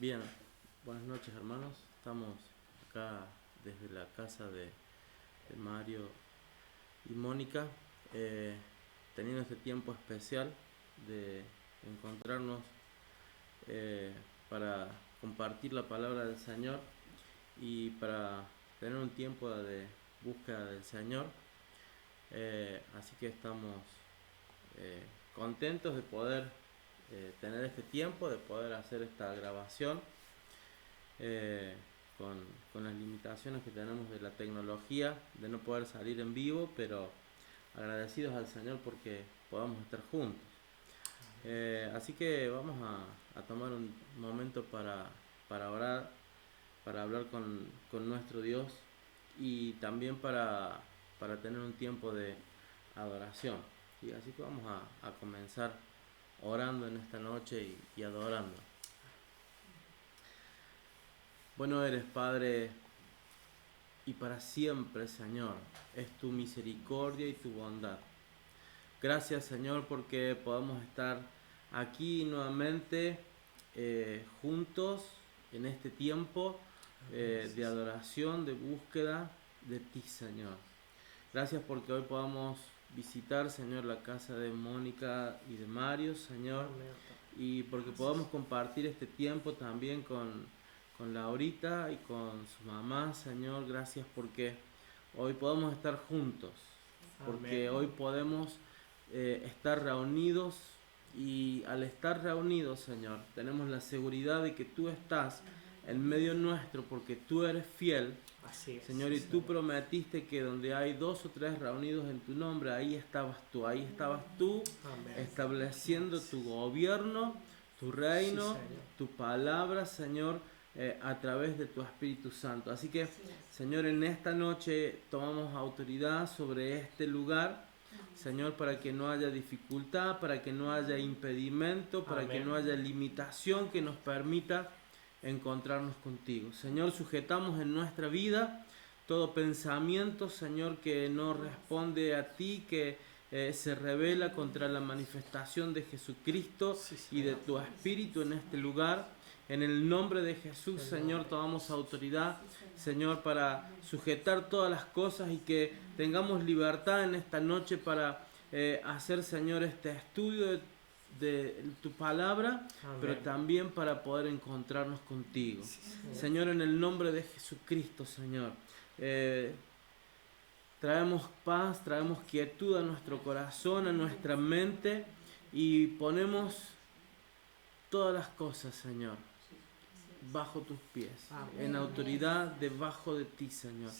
Bien, buenas noches hermanos. Estamos acá desde la casa de Mario y Mónica, eh, teniendo este tiempo especial de encontrarnos eh, para compartir la palabra del Señor y para tener un tiempo de búsqueda del Señor. Así que estamos eh, contentos de poder tener este tiempo, de poder hacer esta grabación eh, con, con las limitaciones que tenemos de la tecnología, de no poder salir en vivo, pero agradecidos al Señor porque podamos estar juntos. Así que vamos a tomar un momento para orar, para hablar con nuestro Dios y también para tener un tiempo de adoración. ¿Sí? Así que vamos a comenzar orando en esta noche y adorando. Bueno eres, Padre, y para siempre, Señor, es tu misericordia y tu bondad. Gracias, Señor, porque podemos estar aquí nuevamente juntos en este tiempo de adoración, de búsqueda de ti, Señor. Gracias porque hoy podamos visitar, Señor, la casa de Mónica y de Mario, Señor, y porque podamos compartir este tiempo también con Laurita y con su mamá, Señor. Gracias porque hoy podemos estar juntos, porque hoy podemos estar reunidos, y al estar reunidos, Señor, tenemos la seguridad de que tú estás en medio nuestro porque tú eres fiel. Así es, Señor, y tú prometiste que donde hay 2 o 3 reunidos en tu nombre, ahí estabas tú Amén. estableciendo tu gobierno, tu reino, Sí, tu palabra, Señor, a través de tu Espíritu Santo. Así que, Señor, en esta noche tomamos autoridad sobre este lugar, Señor, para que no haya dificultad, para que no haya impedimento, para Amén. que no haya limitación que nos permita encontrarnos contigo. Señor, sujetamos en nuestra vida todo pensamiento, Señor, que no responde a ti, que se revela contra la manifestación de Jesucristo y de tu Espíritu en este lugar. En el nombre de Jesús, Señor, tomamos autoridad, Señor, para sujetar todas las cosas y que tengamos libertad en esta noche para hacer, Señor, este estudio de tu palabra, Amén. pero también para poder encontrarnos contigo. Sí, Señor, en el nombre de Jesucristo, Señor, traemos paz, traemos quietud a nuestro corazón, a nuestra mente, y ponemos todas las cosas, Señor, bajo tus pies, en autoridad debajo de ti, Señor.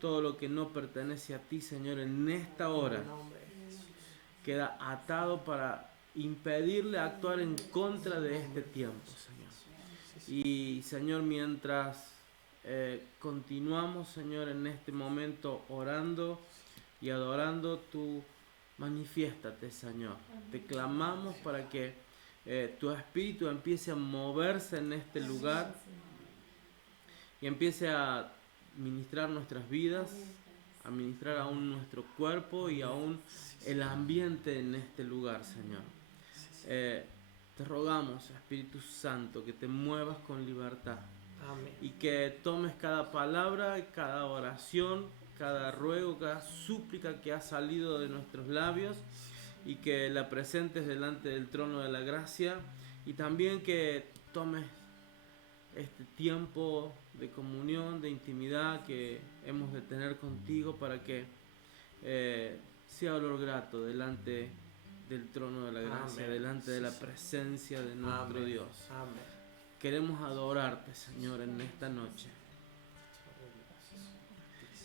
Todo lo que no pertenece a ti, Señor, en esta hora queda atado para impedirle actuar en contra de este tiempo, Señor. Y, Señor, mientras continuamos, Señor, en este momento orando y adorando, tú manifiéstate, Señor. Te clamamos para que tu Espíritu empiece a moverse en este lugar y empiece a ministrar nuestras vidas, a ministrar aún nuestro cuerpo y aún el ambiente en este lugar, Señor. Te rogamos, Espíritu Santo, que te muevas con libertad. Amén. Y que tomes cada palabra, cada oración, cada ruego, cada súplica que ha salido de nuestros labios, y que la presentes delante del trono de la gracia, y también que tomes este tiempo de comunión, de intimidad que hemos de tener contigo, para que sea olor grato delante del trono de la gracia, Amén. delante de la presencia de nuestro Amén. Dios. Amén. Queremos adorarte, Señor, en esta noche.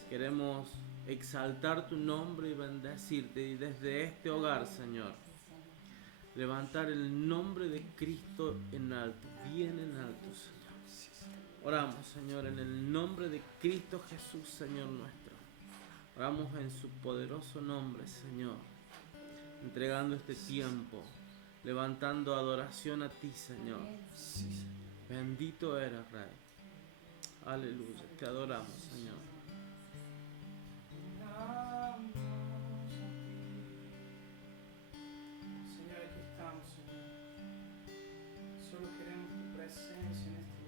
Queremos exaltar tu nombre y bendecirte, y desde este hogar, Señor, levantar el nombre de Cristo en alto, bien en alto, Señor. Oramos, Señor, en el nombre de Cristo Jesús, Señor nuestro. Oramos en su poderoso nombre, Señor, entregando este tiempo, levantando adoración a ti, Señor. Bendito eres, Rey. Aleluya, te adoramos, Señor. Señor, aquí estamos, Señor. Solo queremos tu presencia en este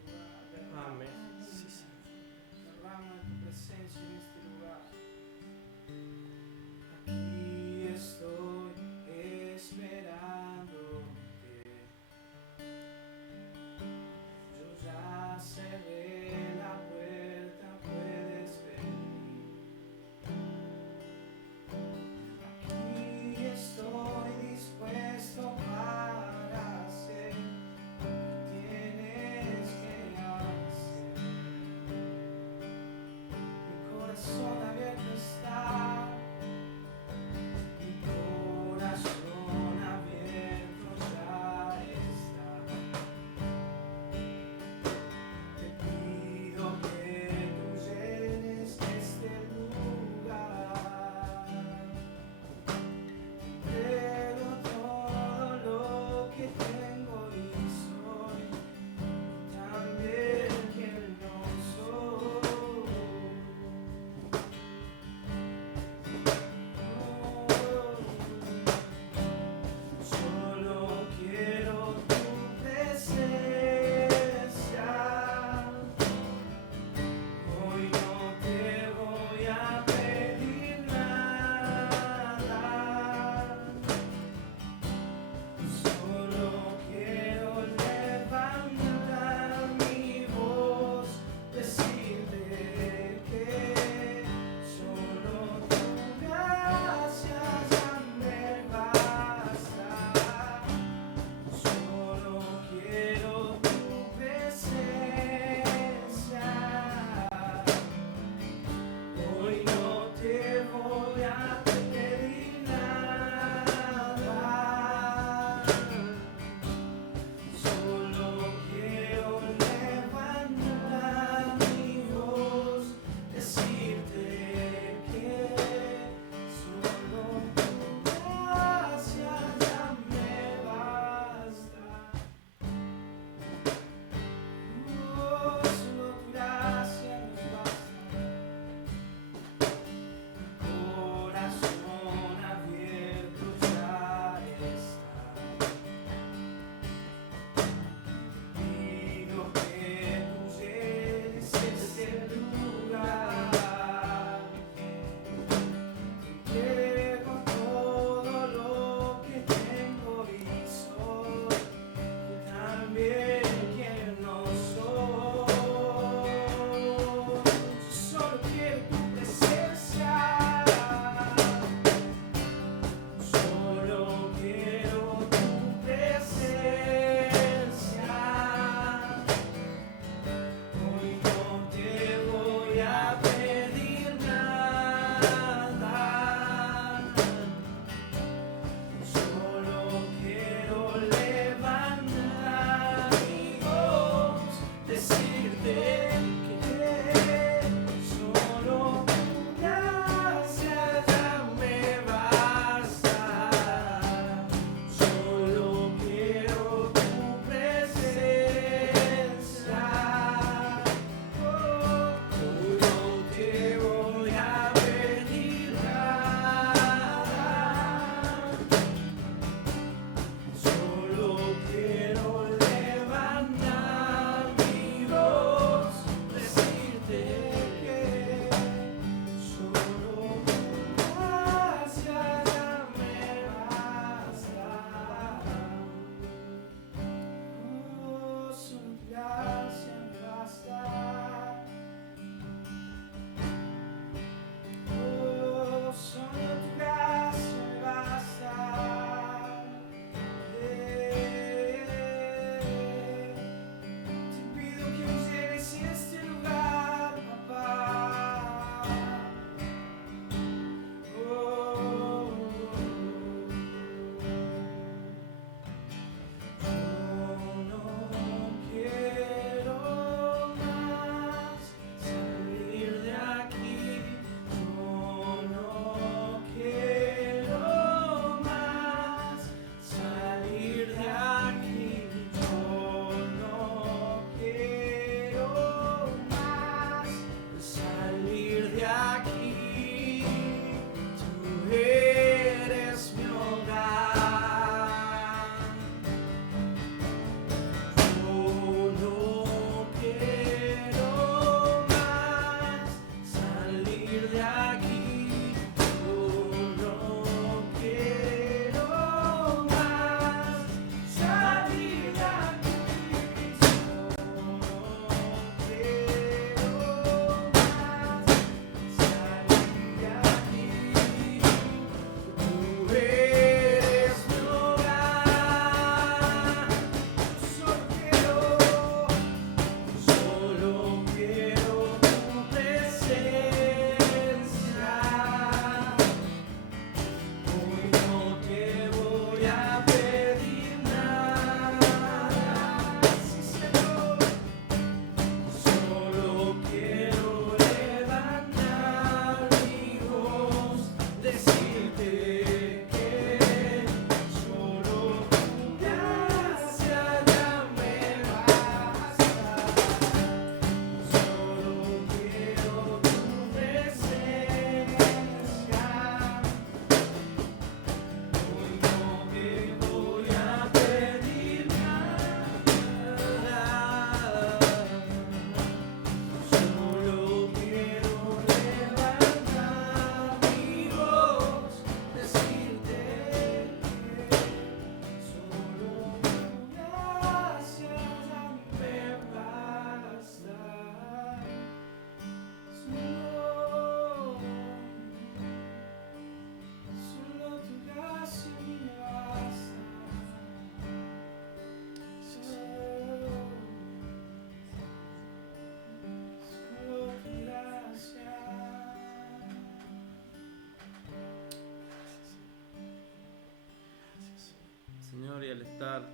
y al estar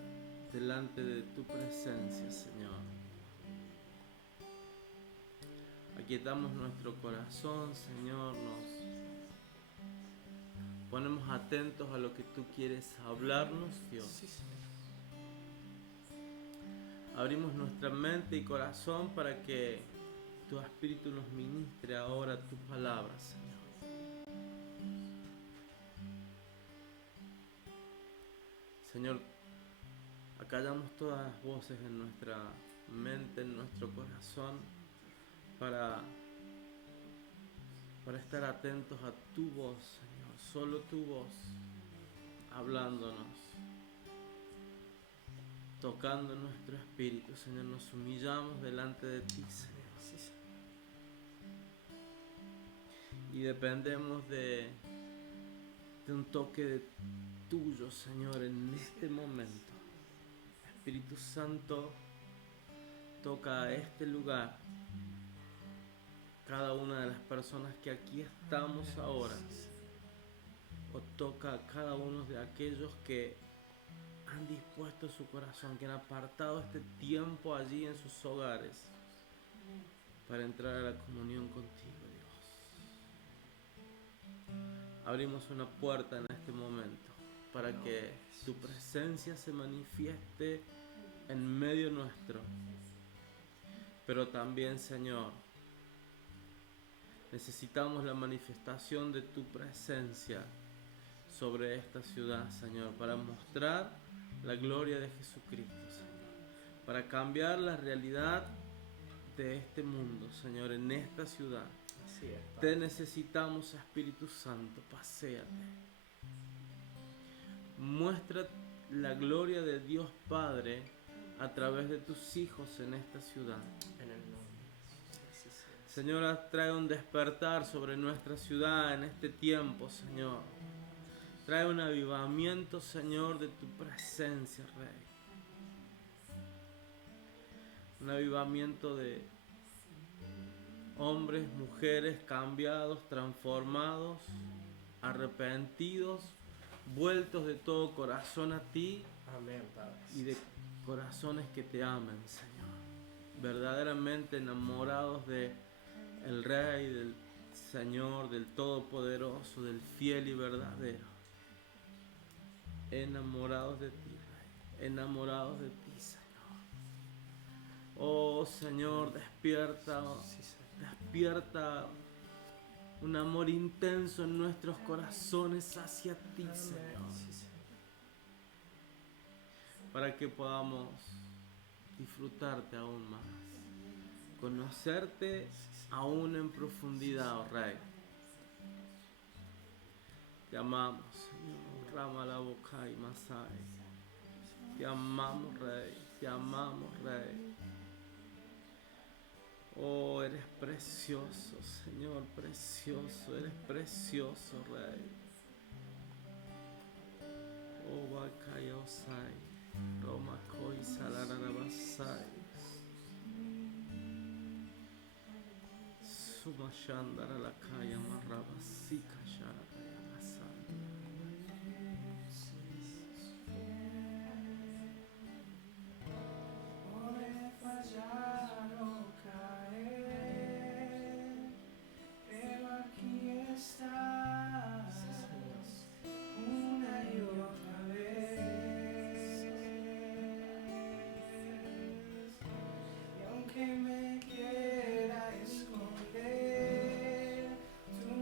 delante de tu presencia, Señor. Aquietamos nuestro corazón, Señor, nos ponemos atentos a lo que tú quieres hablarnos, Dios. Sí, Señor. Abrimos nuestra mente y corazón para que tu Espíritu nos ministre ahora tu palabra, Señor. Señor, acallamos todas las voces en nuestra mente, en nuestro corazón, para estar atentos a tu voz, Señor, solo tu voz, hablándonos, tocando nuestro espíritu, Señor. Nos humillamos delante de ti, Señor. Sí, Señor. Y dependemos de un toque tuyo, Señor, en este momento. Espíritu Santo, toca a este lugar, cada una de las personas que aquí estamos ahora, o toca a cada uno de aquellos que han dispuesto su corazón, que han apartado este tiempo allí en sus hogares para entrar a la comunión contigo, Dios. Abrimos una puerta en este momento para que tu presencia se manifieste en medio nuestro. Pero también, Señor, necesitamos la manifestación de tu presencia sobre esta ciudad, Señor, para mostrar la gloria de Jesucristo, Señor, para cambiar la realidad de este mundo, Señor, en esta ciudad. Así es, Padre. Te necesitamos, Espíritu Santo, paséate. Muestra la gloria de Dios Padre a través de tus hijos en esta ciudad. En el nombre de Jesús. Señor, trae un despertar sobre nuestra ciudad en este tiempo, Señor. Trae un avivamiento, Señor, de tu presencia, Rey. Un avivamiento de hombres, mujeres cambiados, transformados, arrepentidos, vueltos de todo corazón a ti. Amén, Padre. Y de corazones que te amen, Señor. Verdaderamente enamorados de el Rey, del Señor, del Todopoderoso, del fiel y verdadero. Enamorados de ti, Rey. Enamorados de ti, Señor. Oh, Señor, despierta, Sí, Señor. despierta un amor intenso en nuestros corazones hacia ti, Señor. Sí, Señor. Para que podamos disfrutarte aún más, conocerte aún en profundidad, oh Rey. Te amamos, Señor. Rama la boca y Masai. Te amamos, Rey. Te amamos, Rey. Oh, eres precioso, Señor, precioso. Eres precioso, Rey. Oh, Bakaya Osai. Roma Koi Salarabasai. Sumashandara la Kaya Marabasika Sharakaya Masai. Puede fallar o caer, pero aquí estás una y otra vez. Y aunque me quiera esconder, tú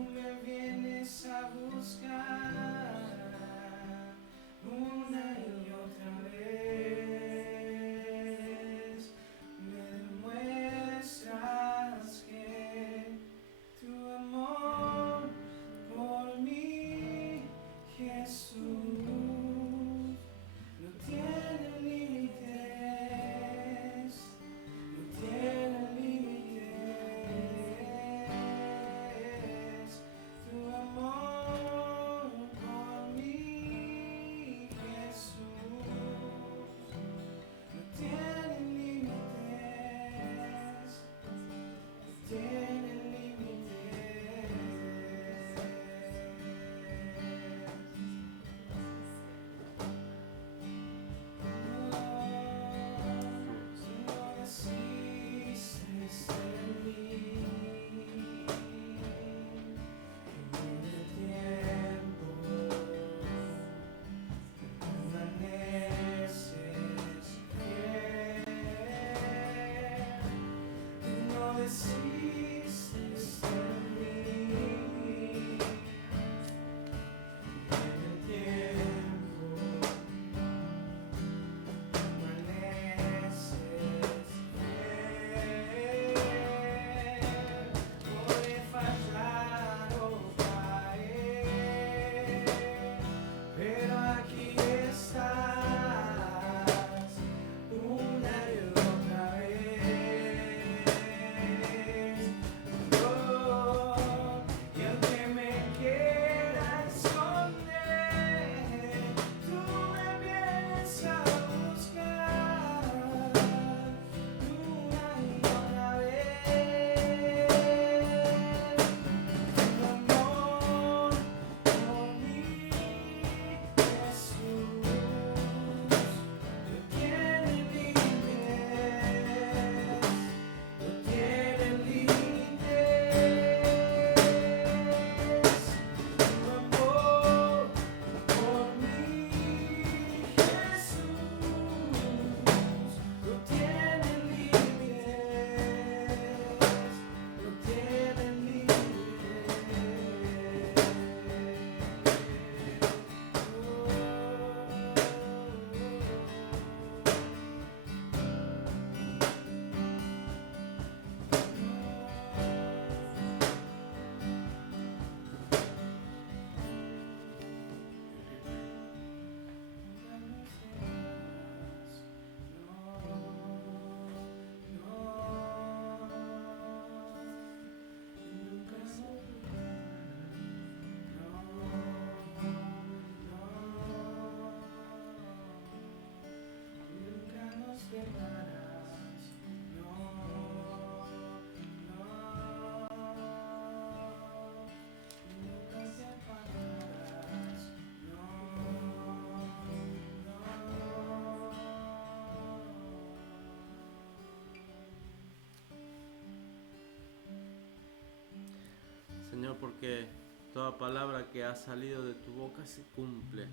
Señor, porque toda palabra que ha salido de tu boca se cumple.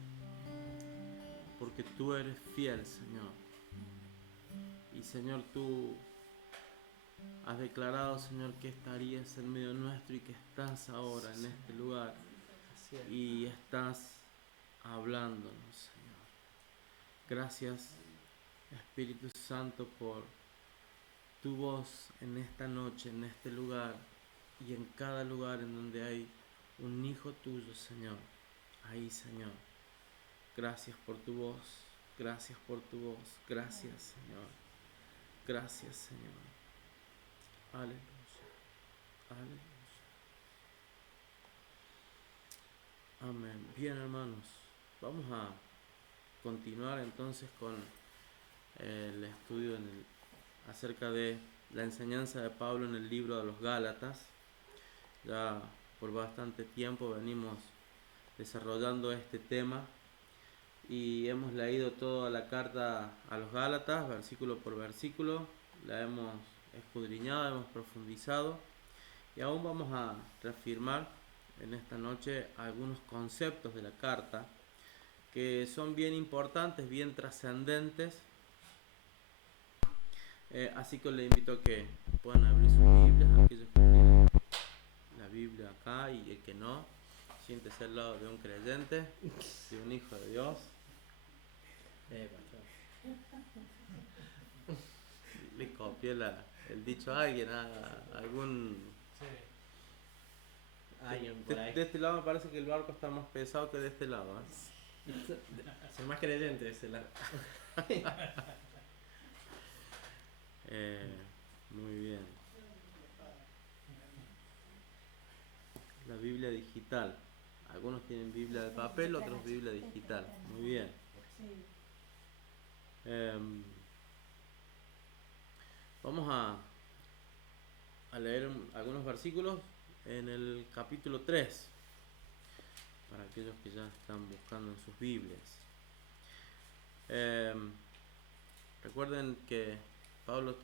Porque tú eres fiel, Señor. Y Señor, tú has declarado, Señor, que estarías en medio nuestro y que estás ahora en este lugar. Así es. Y estás hablándonos, Señor. Gracias, Espíritu Santo, por tu voz en esta noche, en este lugar y en cada lugar en donde hay un hijo tuyo, Señor. Ahí, Señor. Gracias por tu voz. Gracias por tu voz. Gracias, Señor. Gracias, Señor. Aleluya. Aleluya. Amén. Bien, hermanos. Vamos a continuar entonces con el estudio acerca de la enseñanza de Pablo en el libro de los Gálatas. Ya por bastante tiempo venimos desarrollando este tema y hemos leído toda la carta a los Gálatas, versículo por versículo. La hemos escudriñado, hemos profundizado y aún vamos a reafirmar en esta noche algunos conceptos de la carta que son bien importantes, bien trascendentes. Así que les invito a que puedan abrir sus Biblias, aquellos que tienen la Biblia acá, y el que no, siéntese al lado de un creyente, de un hijo de Dios. Pastor. Le copié el dicho a alguien, a algún... Alguien por ahí. De este lado me parece que el barco está más pesado que de este lado. Ser más creyente es el Muy bien. La Biblia digital. Algunos tienen Biblia de papel, otros Biblia digital. Muy bien. Vamos a leer algunos versículos en el capítulo 3, para aquellos que ya están buscando en sus Biblias. Recuerden que Pablo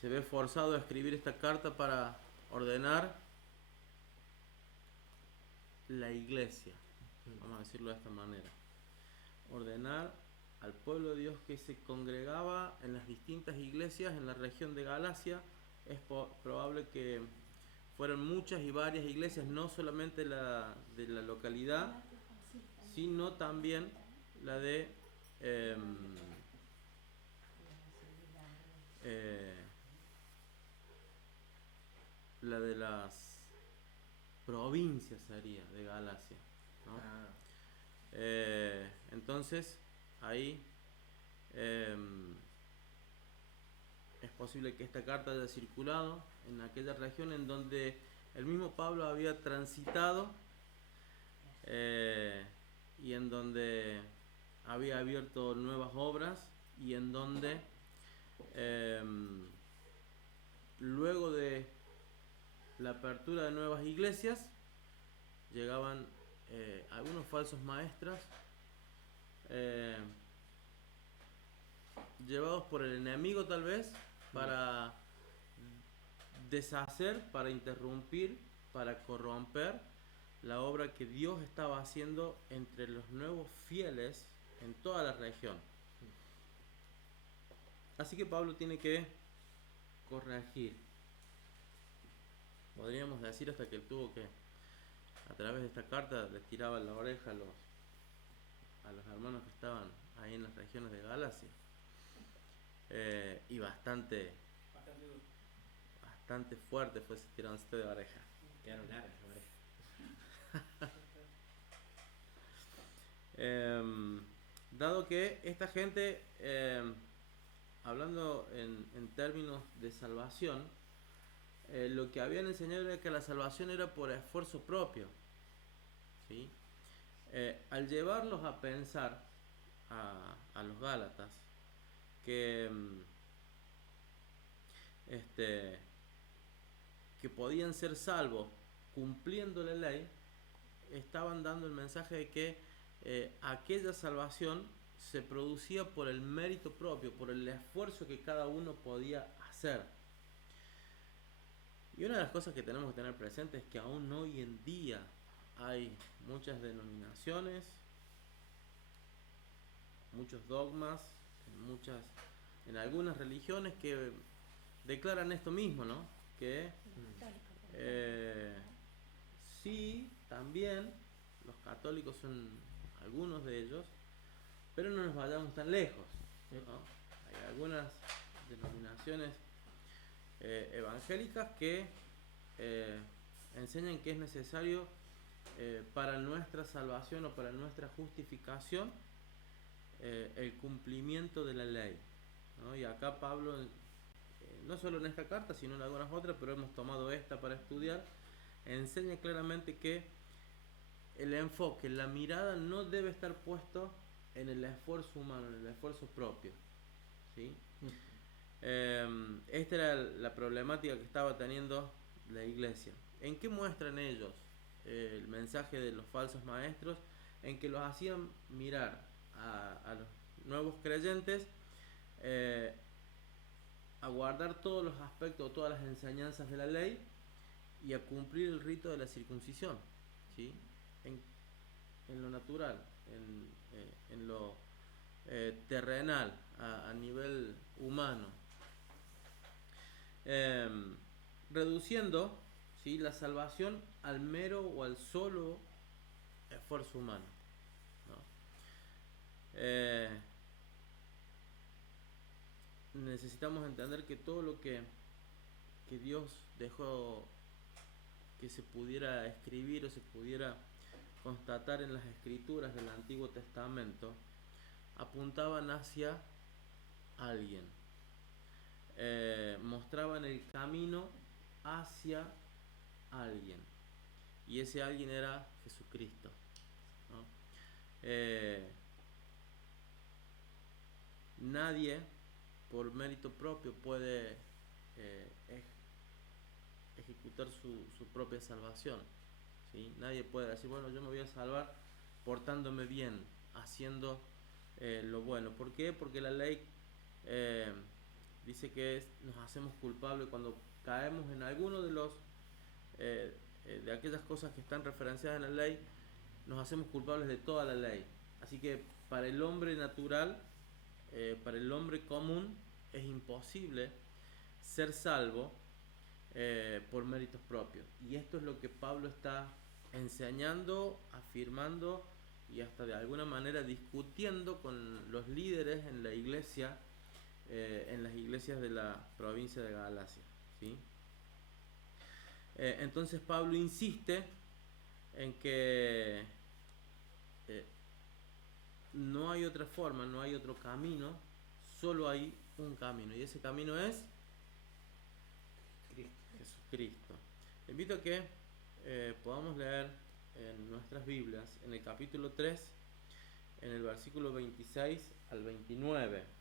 se ve forzado a escribir esta carta para ordenar la iglesia, vamos a decirlo de esta manera, ordenar al pueblo de Dios que se congregaba en las distintas iglesias en la región de Galacia. Es probable que fueran muchas y varias iglesias, no solamente de la localidad, sino también la de las provincias sería de Galacia, ¿no? Entonces ahí es posible que esta carta haya circulado en aquella región en donde el mismo Pablo había transitado y en donde había abierto nuevas obras y en donde luego de la apertura de nuevas iglesias llegaban algunos falsos maestros llevados por el enemigo tal vez para deshacer, para interrumpir, para corromper la obra que Dios estaba haciendo entre los nuevos fieles en toda la región. Así que Pablo tiene que corregir, podríamos decir, hasta que él tuvo que, a través de esta carta, les tiraba la oreja a los hermanos que estaban ahí en las regiones de Galacia. Y bastante fuerte fue ese tironcito de oreja. Quedaron largas las orejas. Dado que esta gente, hablando en términos de salvación, lo que habían enseñado era que la salvación era por esfuerzo propio, ¿sí? Al llevarlos a pensar a los Gálatas que podían ser salvos cumpliendo la ley, estaban dando el mensaje de que aquella salvación se producía por el mérito propio, por el esfuerzo que cada uno podía hacer. Y una de las cosas que tenemos que tener presente es que aún hoy en día hay muchas denominaciones, muchos dogmas, en algunas religiones que declaran esto mismo, ¿no? Que sí, también los católicos son algunos de ellos, pero no nos vayamos tan lejos, ¿no? Hay algunas denominaciones evangélicas que enseñan que es necesario para nuestra salvación o para nuestra justificación el cumplimiento de la ley, ¿no? Y acá Pablo, no solo en esta carta, sino en algunas otras, pero hemos tomado esta para estudiar, enseña claramente que el enfoque, la mirada no debe estar puesto en el esfuerzo humano, en el esfuerzo propio, ¿sí? Esta era la problemática que estaba teniendo la iglesia. ¿En qué muestran ellos el mensaje de los falsos maestros? En que los hacían mirar a los nuevos creyentes a guardar todos los aspectos, todas las enseñanzas de la ley y a cumplir el rito de la circuncisión, ¿sí? En lo natural, en lo terrenal, a nivel humano, reduciendo, ¿sí?, la salvación al mero o al solo esfuerzo humano, ¿no? Necesitamos entender que todo lo que Dios dejó que se pudiera escribir o se pudiera constatar en las escrituras del Antiguo Testamento apuntaban hacia alguien, mostraban el camino hacia alguien, y ese alguien era Jesucristo, ¿no? Nadie por mérito propio puede ejecutar su propia salvación, ¿sí? Nadie puede decir, bueno, yo me voy a salvar portándome bien, haciendo lo bueno. ¿Por qué? Porque la ley dice que nos hacemos culpables cuando caemos en alguno de los de aquellas cosas que están referenciadas en la ley. Nos hacemos culpables de toda la ley. Así que para el hombre natural, para el hombre común, es imposible ser salvo por méritos propios. Y esto es lo que Pablo está enseñando, afirmando y hasta de alguna manera discutiendo con los líderes en la iglesia, en las iglesias de la provincia de Galacia, ¿sí? Entonces Pablo insiste en que no hay otra forma, no hay otro camino, solo hay un camino, y ese camino es Jesucristo. Te invito a que podamos leer en nuestras Biblias, en el capítulo 3, en el versículo 26 al 29.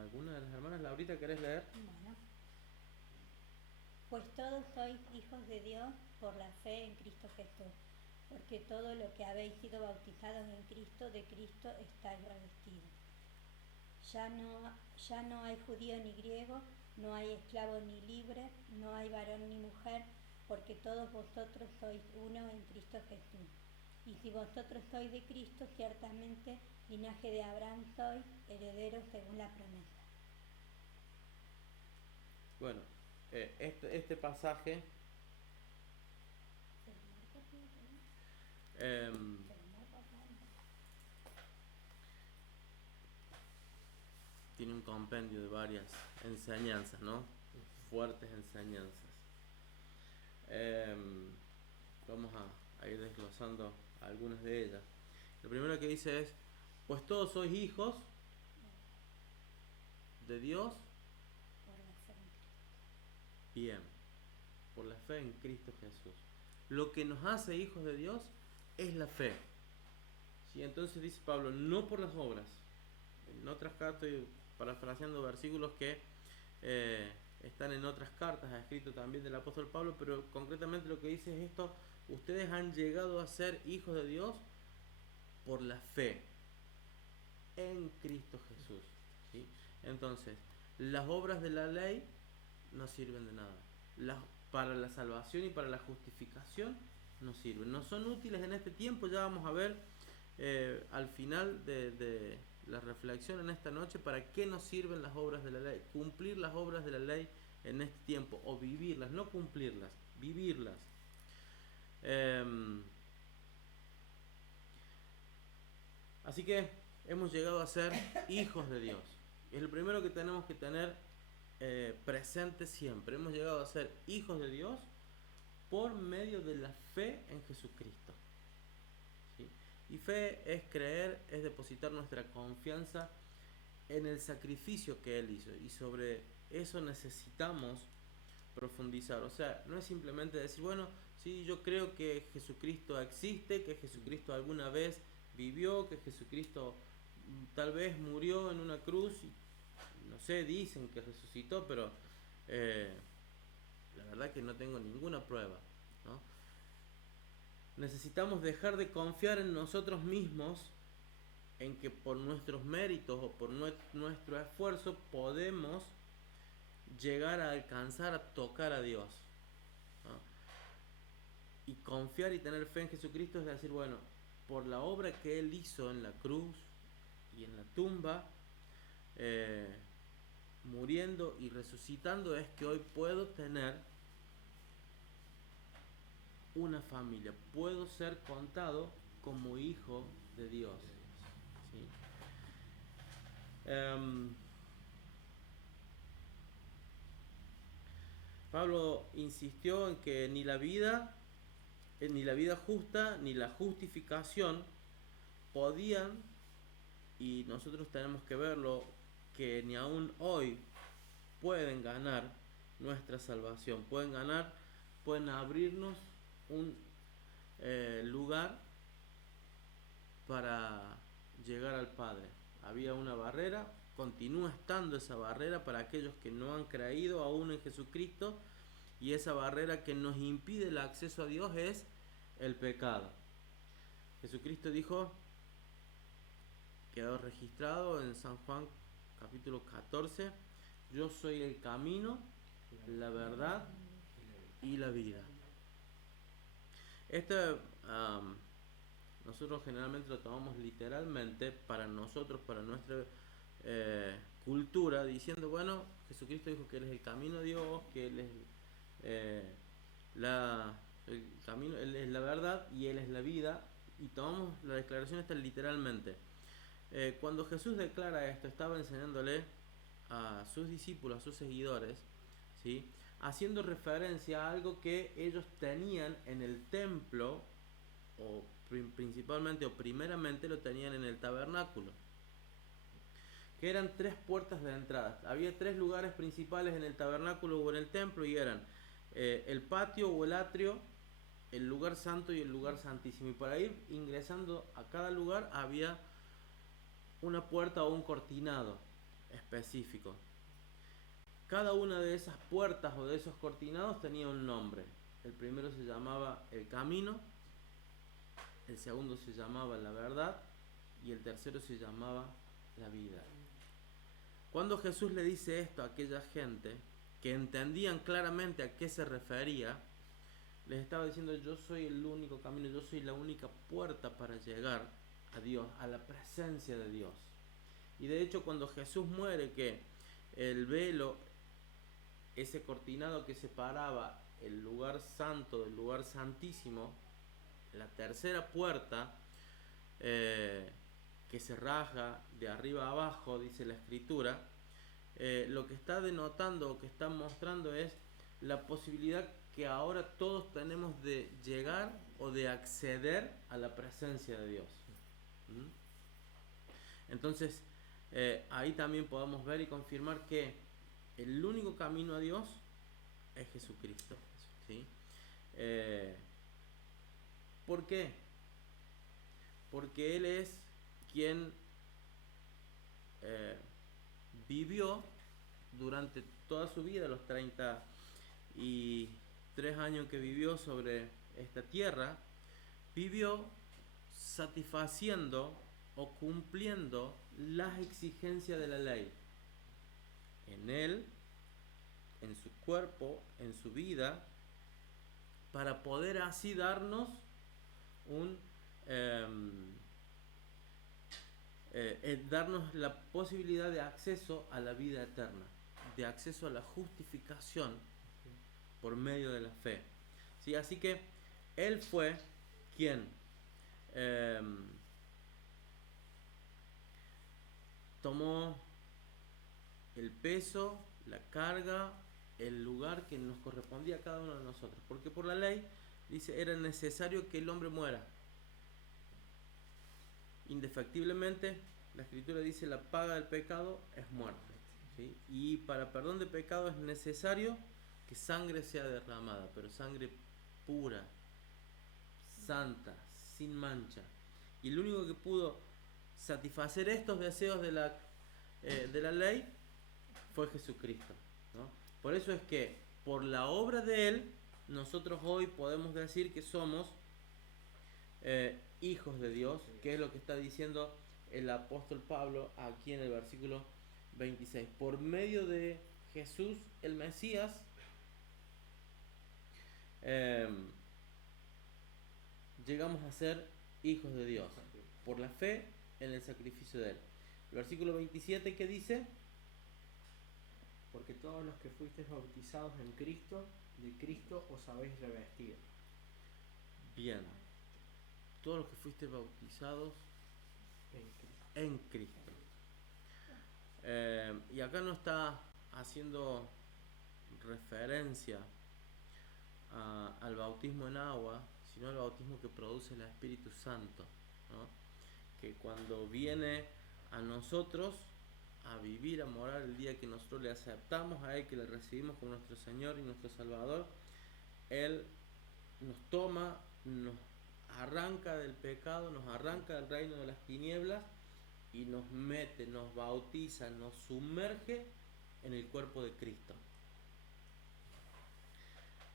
¿Alguna de las hermanas, Laurita, querés leer? Bueno, pues todos sois hijos de Dios por la fe en Cristo Jesús, porque todo lo que habéis sido bautizados en Cristo, de Cristo estáis revestidos. Ya no hay judío ni griego, no hay esclavo ni libre, no hay varón ni mujer, porque todos vosotros sois uno en Cristo Jesús. Y si vosotros sois de Cristo, ciertamente linaje de Abraham sois, herederos según la promesa. Bueno, este pasaje tiene un compendio de varias enseñanzas, ¿no? Fuertes enseñanzas. Vamos a ir desglosando algunas de ellas. Lo primero que dice es, pues todos sois hijos de Dios, bien, por la fe en Cristo Jesús. Lo que nos hace hijos de Dios es la fe, ¿sí? Entonces dice Pablo, no por las obras. En otras cartas, estoy parafraseando versículos que están en otras cartas, ha escrito también del apóstol Pablo, pero concretamente lo que dice es esto: ustedes han llegado a ser hijos de Dios por la fe. en Cristo Jesús, ¿sí? Entonces, las obras de la ley no sirven de nada. Para la salvación y para la justificación no sirven. No son útiles en este tiempo. Ya vamos a ver al final de la reflexión en esta noche para qué nos sirven las obras de la ley. Cumplir las obras de la ley en este tiempo, o vivirlas, no cumplirlas, vivirlas. Así que hemos llegado a ser hijos de Dios. Es lo primero que tenemos que tener presente siempre. Hemos llegado a ser hijos de Dios por medio de la fe en Jesucristo, ¿sí? Y fe es creer, es depositar nuestra confianza en el sacrificio que Él hizo. Y sobre eso necesitamos profundizar. O sea, no es simplemente decir, bueno, sí, yo creo que Jesucristo existe, que Jesucristo alguna vez vivió, que Jesucristo tal vez murió en una cruz y, no sé, dicen que resucitó, pero la verdad que no tengo ninguna prueba, ¿no? Necesitamos dejar de confiar en nosotros mismos, en que por nuestros méritos o por nuestro esfuerzo podemos llegar a alcanzar, a tocar a Dios, ¿no? Y confiar y tener fe en Jesucristo es decir, bueno, por la obra que Él hizo en la cruz y en la tumba, muriendo y resucitando, es que hoy puedo tener una familia, puedo ser contado como hijo de Dios, ¿sí? Pablo insistió en que ni la vida justa ni la justificación podían, y nosotros tenemos que verlo, que ni aún hoy pueden ganar nuestra salvación, pueden abrirnos un lugar para llegar al Padre. Había una barrera, continúa estando esa barrera para aquellos que no han creído aún en Jesucristo, y esa barrera que nos impide el acceso a Dios es el pecado. Jesucristo dijo, quedó registrado en San Juan capítulo 14, yo soy el camino, la verdad y la vida. Nosotros generalmente lo tomamos literalmente para nosotros, para nuestra cultura, diciendo, bueno, Jesucristo dijo que Él es el camino de Dios, que Él es el camino, Él es la verdad y Él es la vida, y tomamos la declaración esta literalmente. Cuando Jesús declara esto, estaba enseñándole a sus discípulos, a sus seguidores, ¿sí?, haciendo referencia a algo que ellos tenían en el templo, o principalmente o primeramente lo tenían en el tabernáculo, que eran 3 puertas de entrada. Había 3 lugares principales en el tabernáculo o en el templo, y eran el patio o el atrio, el lugar santo y el lugar santísimo. Y para ir ingresando a cada lugar había una puerta o un cortinado específico. Cada una de esas puertas o de esos cortinados tenía un nombre. El primero se llamaba el camino, el segundo se llamaba la verdad y el tercero se llamaba la vida. Cuando Jesús le dice esto a aquella gente que entendían claramente a qué se refería, les estaba diciendo, yo soy el único camino, yo soy la única puerta para llegar a Dios, a la presencia de Dios. Y de hecho, cuando Jesús muere, que el velo, ese cortinado que separaba el lugar santo del lugar santísimo, la tercera puerta que se rasga de arriba a abajo, dice la Escritura, lo que está denotando o que está mostrando es la posibilidad que ahora todos tenemos de llegar o de acceder a la presencia de Dios. Entonces, ahí también podemos ver y confirmar que el único camino a Dios es Jesucristo, ¿sí? ¿Por qué? Porque Él es quien vivió durante toda su vida, los 33 años que vivió sobre esta tierra, vivió satisfaciendo o cumpliendo las exigencias de la ley en él, en su cuerpo, en su vida, para poder así darnos darnos la posibilidad de acceso a la vida eterna, de acceso a la justificación por medio de la fe. ¿Sí? Así que él fue quien tomó el peso, la carga, el lugar que nos correspondía a cada uno de nosotros, porque por la ley dice era necesario que el hombre muera. Indefectiblemente, la Escritura dice la paga del pecado es muerte, ¿sí? Y para perdón de pecado es necesario que sangre sea derramada, pero sangre pura, santa, sin mancha. Y el único que pudo satisfacer estos deseos de la ley fue Jesucristo, ¿no? Por eso es que por la obra de Él nosotros hoy podemos decir que somos hijos de Dios, que es lo que está diciendo el apóstol Pablo aquí en el versículo 26. Por medio de Jesús el Mesías, llegamos a ser hijos de Dios por la fe en el sacrificio de Él. El versículo 27 que dice: porque todos los que fuisteis bautizados en Cristo, de Cristo os habéis revestido. Bien, todos los que fuisteis bautizados en Cristo. Y acá no está haciendo referencia al bautismo en agua, sino al bautismo que produce el Espíritu Santo, ¿no? Que cuando viene a nosotros a vivir, a morar el día que nosotros le aceptamos a Él, que le recibimos como nuestro Señor y nuestro Salvador, Él nos toma, nos arranca del pecado, nos arranca del reino de las tinieblas y nos mete, nos bautiza, nos sumerge en el cuerpo de Cristo.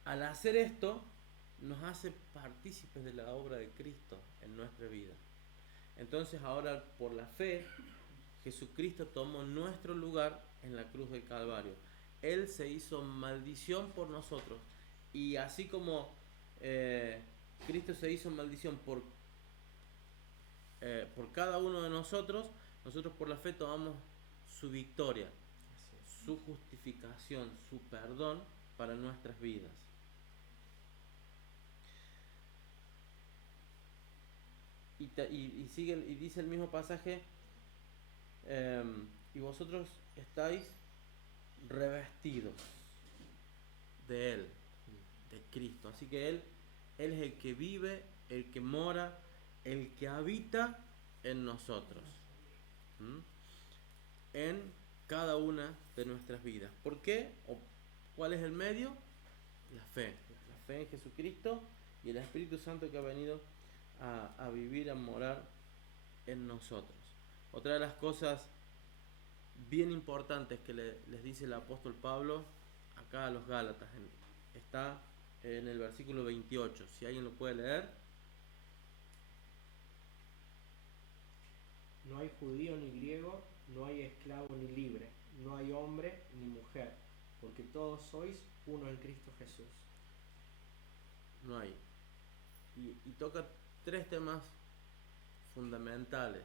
Al hacer esto, nos hace partícipes de la obra de Cristo en nuestra vida. Entonces ahora por la fe, Jesucristo tomó nuestro lugar en la cruz del Calvario. Él se hizo maldición por nosotros. Y así como Cristo se hizo maldición por cada uno de nosotros, nosotros por la fe tomamos su victoria, su justificación, su perdón para nuestras vidas. Y sigue y dice el mismo pasaje: y vosotros estáis revestidos de Él, de Cristo. Así que Él es el que vive, el que mora, el que habita en nosotros, en cada una de nuestras vidas. ¿Por qué? ¿Cuál es el medio? La fe en Jesucristo y el Espíritu Santo que ha venido a vivir, a morar en nosotros. Otra de las cosas bien importantes que les dice el apóstol Pablo acá a los Gálatas está en el versículo 28. Si alguien lo puede leer. No hay judío ni griego, no hay esclavo ni libre, no hay hombre ni mujer, porque todos sois uno en Cristo Jesús. No hay. Y toca tres temas fundamentales,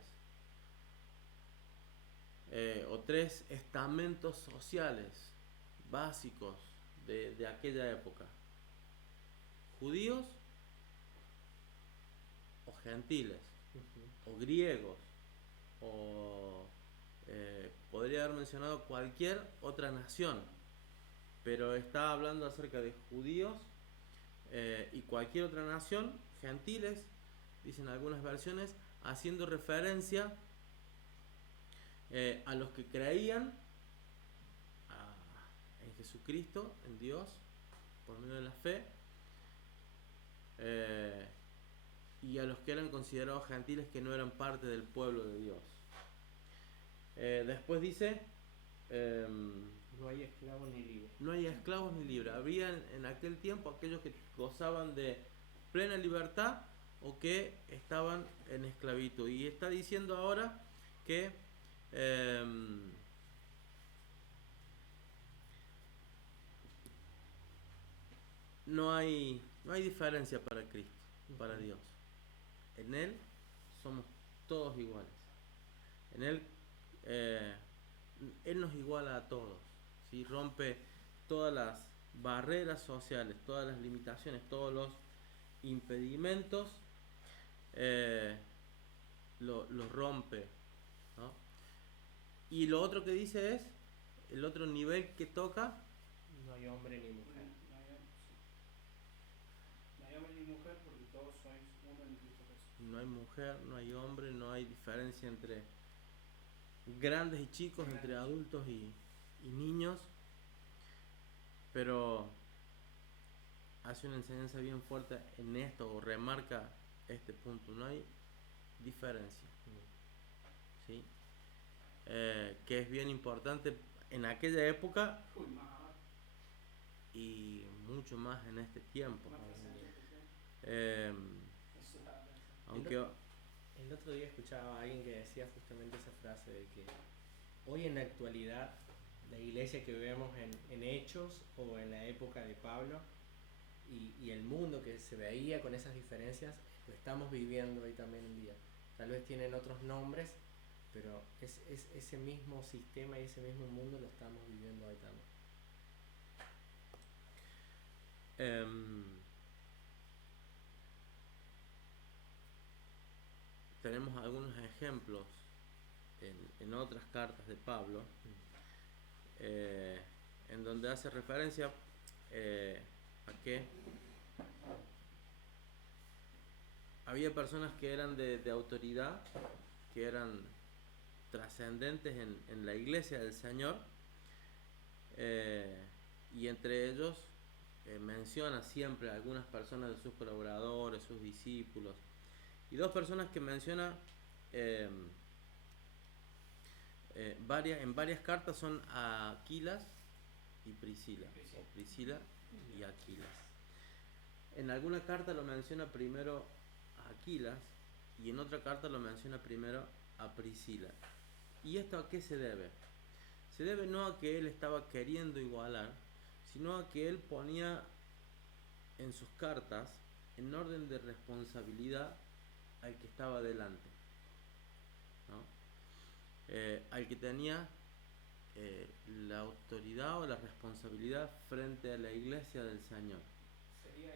o tres estamentos sociales básicos de aquella época: judíos o gentiles, o griegos, o podría haber mencionado cualquier otra nación, pero está hablando acerca de judíos y cualquier otra nación, gentiles, dicen algunas versiones, haciendo referencia a los que creían en Jesucristo, en Dios, por medio de la fe, y a los que eran considerados gentiles, que no eran parte del pueblo de Dios. Después dice: no hay esclavos ni libres. No hay esclavos ni libres. Había en aquel tiempo aquellos que gozaban de plena libertad o que estaban en esclavitud. Y está diciendo ahora que Em, no hay diferencia para Cristo, para Dios. En Él somos todos iguales. En Él, eh, Él nos iguala a todos. ¿Sí? Rompe todas las barreras sociales, todas las limitaciones, todos los impedimentos, los rompe, ¿no? Y lo otro que dice es, el otro nivel que toca, No hay hombre ni mujer. No hay hombre ni mujer porque todos sois uno en Cristo Jesús. no hay mujer, no hay hombre, no hay diferencia entre grandes y chicos, entre adultos y niños, pero hace una enseñanza bien fuerte en esto, o remarca este punto, no hay diferencia, ¿sí? Que es bien importante en aquella época Uy, más ahora. y mucho más en este tiempo. Más presente, ¿sí? Eh, Eso estaba pensando. aunque El otro día escuchaba a alguien que decía justamente esa frase de que hoy en la actualidad la iglesia que vemos en Hechos o en la época de Pablo y el mundo que se veía con esas diferencias, lo estamos viviendo hoy también en día. Tal vez tienen otros nombres, pero es ese mismo sistema y ese mismo mundo lo estamos viviendo hoy también. tenemos algunos ejemplos en otras cartas de Pablo, en donde hace referencia a que había personas que eran de autoridad, que eran trascendentes en la iglesia del Señor, y entre ellos menciona siempre a algunas personas de sus colaboradores, sus discípulos, y dos personas que menciona en varias cartas son Aquilas y Priscila, o Priscila y Aquilas. En alguna carta lo menciona primero a Aquilas y en otra carta lo menciona primero a Priscila. ¿Y esto a qué se debe? Se debe no a que él estaba queriendo igualar, sino a que él ponía en sus cartas, en orden de responsabilidad, al que estaba delante, ¿no? Al que tenía la autoridad o la responsabilidad frente a la iglesia del Señor. Sería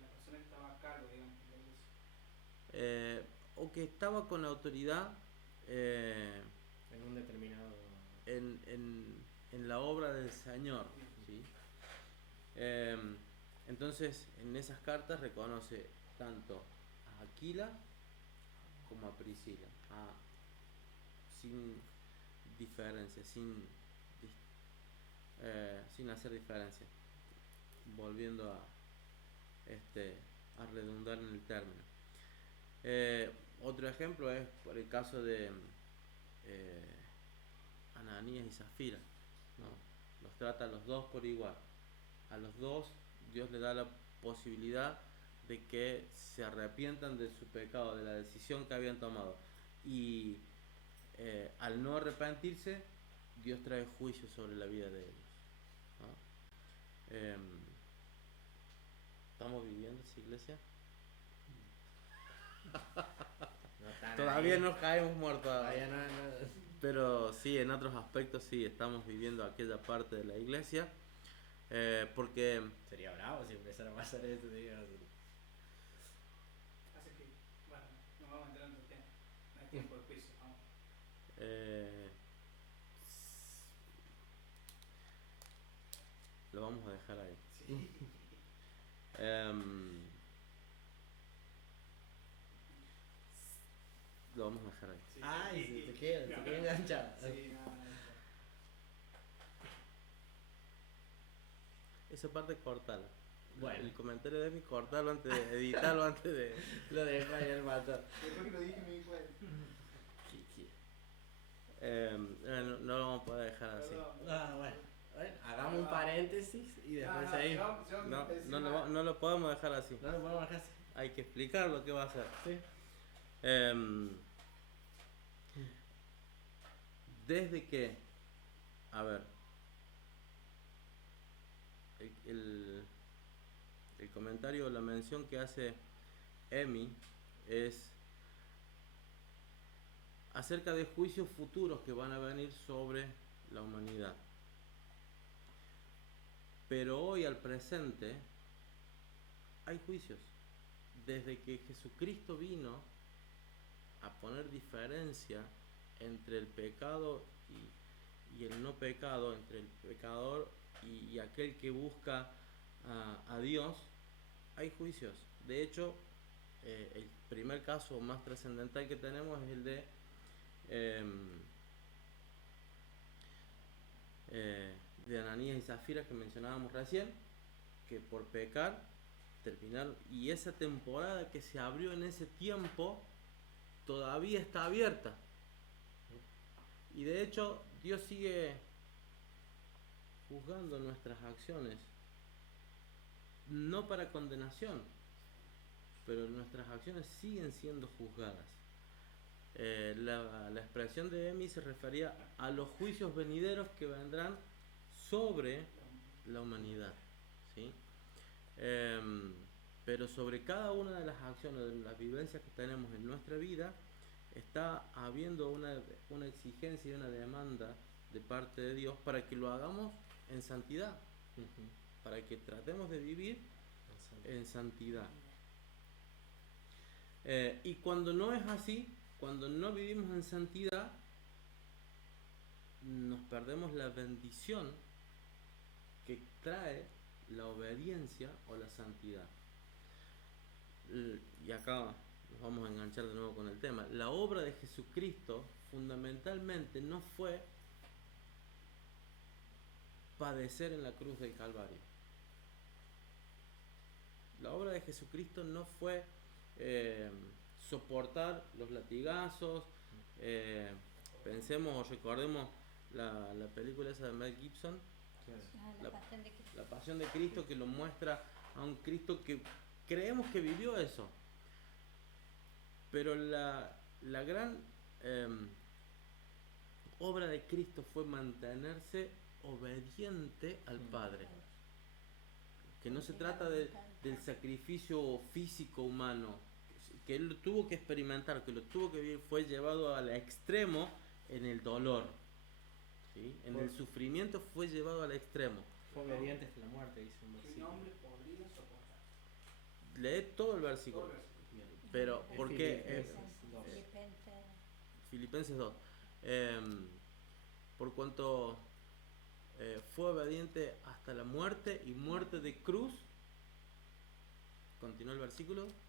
la persona que estaba a cargo, digamos, de la iglesia. O que estaba con autoridad En un determinado... en la obra del Señor, ¿sí? Entonces en esas cartas reconoce tanto a Aquila como a Priscila, sin diferencia, sin hacer diferencia, volviendo a redundar en el término. Otro ejemplo es por el caso de Ananías y Zafira, ¿no? Los trata a los dos por igual. A los dos Dios le da la posibilidad de que se arrepientan de su pecado, de la decisión que habían tomado. Y al no arrepentirse, Dios trae juicio sobre la vida de ellos, ¿no? ¿Estamos viviendo esa iglesia? Todavía ahí. no caemos muertos. Todavía no. Pero sí, en otros aspectos sí, estamos viviendo aquella parte de la iglesia. Porque Sería bravo si empezara a pasar esto, digamos. Así que, bueno, no vamos a entrar en el tema. No hay tiempo de juicio, vamos. lo vamos a dejar ahí. Sí. Lo vamos a dejar ahí. Sí. Ay, se te queda enganchado. Sí, no. Esa parte cortala. Bueno. El comentario de mí, cortarlo antes de editarlo, antes de... Lo dejo ahí el mato. Después que lo dije me di cuenta. no lo vamos a poder dejar así. Perdón. Bueno, hagamos un paréntesis y después seguimos. No lo podemos dejar así. No lo podemos dejar así. Hay que explicar lo que va a hacer. Sí. desde que, a ver, el comentario, la mención que hace Emi es acerca de juicios futuros que van a venir sobre la humanidad. Pero hoy al presente hay juicios. Desde que Jesucristo vino a poner diferencia entre el pecado y el no pecado, entre el pecador y aquel que busca a Dios, hay juicios. De hecho, el primer caso más trascendental que tenemos es el de Ananías y Zafira, que mencionábamos recién, que por pecar terminaron, y esa temporada que se abrió en ese tiempo todavía está abierta. Y de hecho Dios sigue juzgando nuestras acciones, no para condenación, pero nuestras acciones siguen siendo juzgadas. La expresión de Emi se refería a los juicios venideros que vendrán sobre la humanidad, ¿sí? Pero sobre cada una de las acciones, de las vivencias que tenemos en nuestra vida, está habiendo una exigencia y una demanda de parte de Dios para que lo hagamos en santidad, para que tratemos de vivir en santidad. Y cuando no es así, cuando no vivimos en santidad, nos perdemos la bendición que trae la obediencia o la santidad. Y acá nos vamos a enganchar de nuevo con el tema. La obra de Jesucristo fundamentalmente no fue padecer en la cruz del Calvario. La obra de Jesucristo no fue soportar los latigazos. Pensemos o recordemos la película esa de Mel Gibson, la Pasión de Cristo, que lo muestra a un Cristo que creemos que vivió eso. Pero la gran obra de Cristo fue mantenerse obediente al Padre. Que no se trata del sacrificio físico humano, que él tuvo que experimentar, que lo tuvo que vivir, fue llevado al extremo en el dolor, ¿sí? En el sufrimiento fue llevado al extremo. Fue obediente hasta la muerte, dice un ¿Qué versículo. nombre podría soportar? Lee todo el versículo. Pero, ¿por qué? Filipenses 2. Por cuanto fue obediente hasta la muerte y muerte de cruz. Continúa el versículo.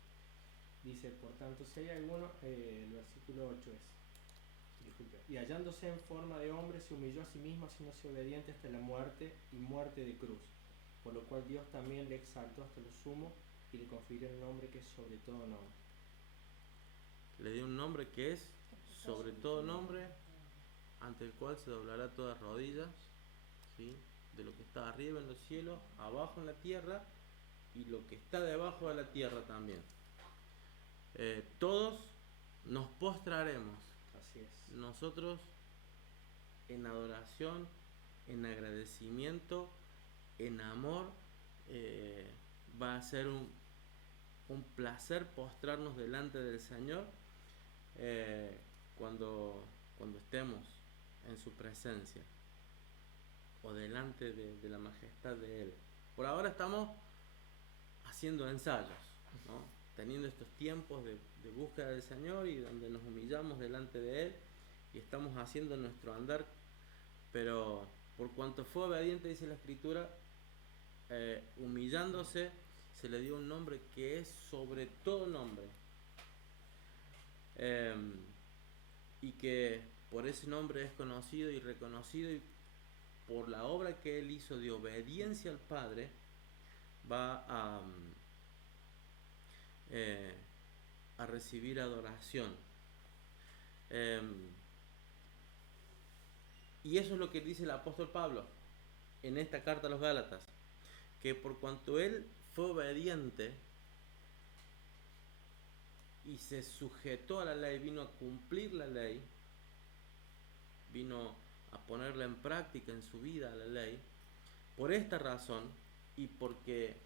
Dice, por tanto, si hay alguno, el versículo 8 es, disculpe, y hallándose en forma de hombre, se humilló a sí mismo, haciéndose obediente hasta la muerte y muerte de cruz, por lo cual Dios también le exaltó hasta lo sumo y le confirió el nombre que es sobre todo nombre. Le dio un nombre que es sobre todo nombre, ante el cual se doblará toda rodilla, ¿sí? De lo que está arriba en los cielos, abajo en la tierra y lo que está debajo de la tierra también. Todos nos postraremos. Así es. Nosotros en adoración, en agradecimiento, en amor, va a ser un placer postrarnos delante del Señor cuando estemos en su presencia o delante de la majestad de Él. Por ahora estamos haciendo ensayos, ¿no? Teniendo estos tiempos de búsqueda del Señor y donde nos humillamos delante de Él y estamos haciendo nuestro andar, pero por cuanto fue obediente, dice la Escritura, humillándose, se le dio un nombre que es sobre todo nombre, y que por ese nombre es conocido y reconocido, y por la obra que Él hizo de obediencia al Padre va a recibir adoración. Y eso es lo que dice el apóstol Pablo en esta carta a los Gálatas, que por cuanto él fue obediente y se sujetó a la ley, vino a cumplir la ley, vino a ponerla en práctica en su vida la ley. Por esta razón, y porque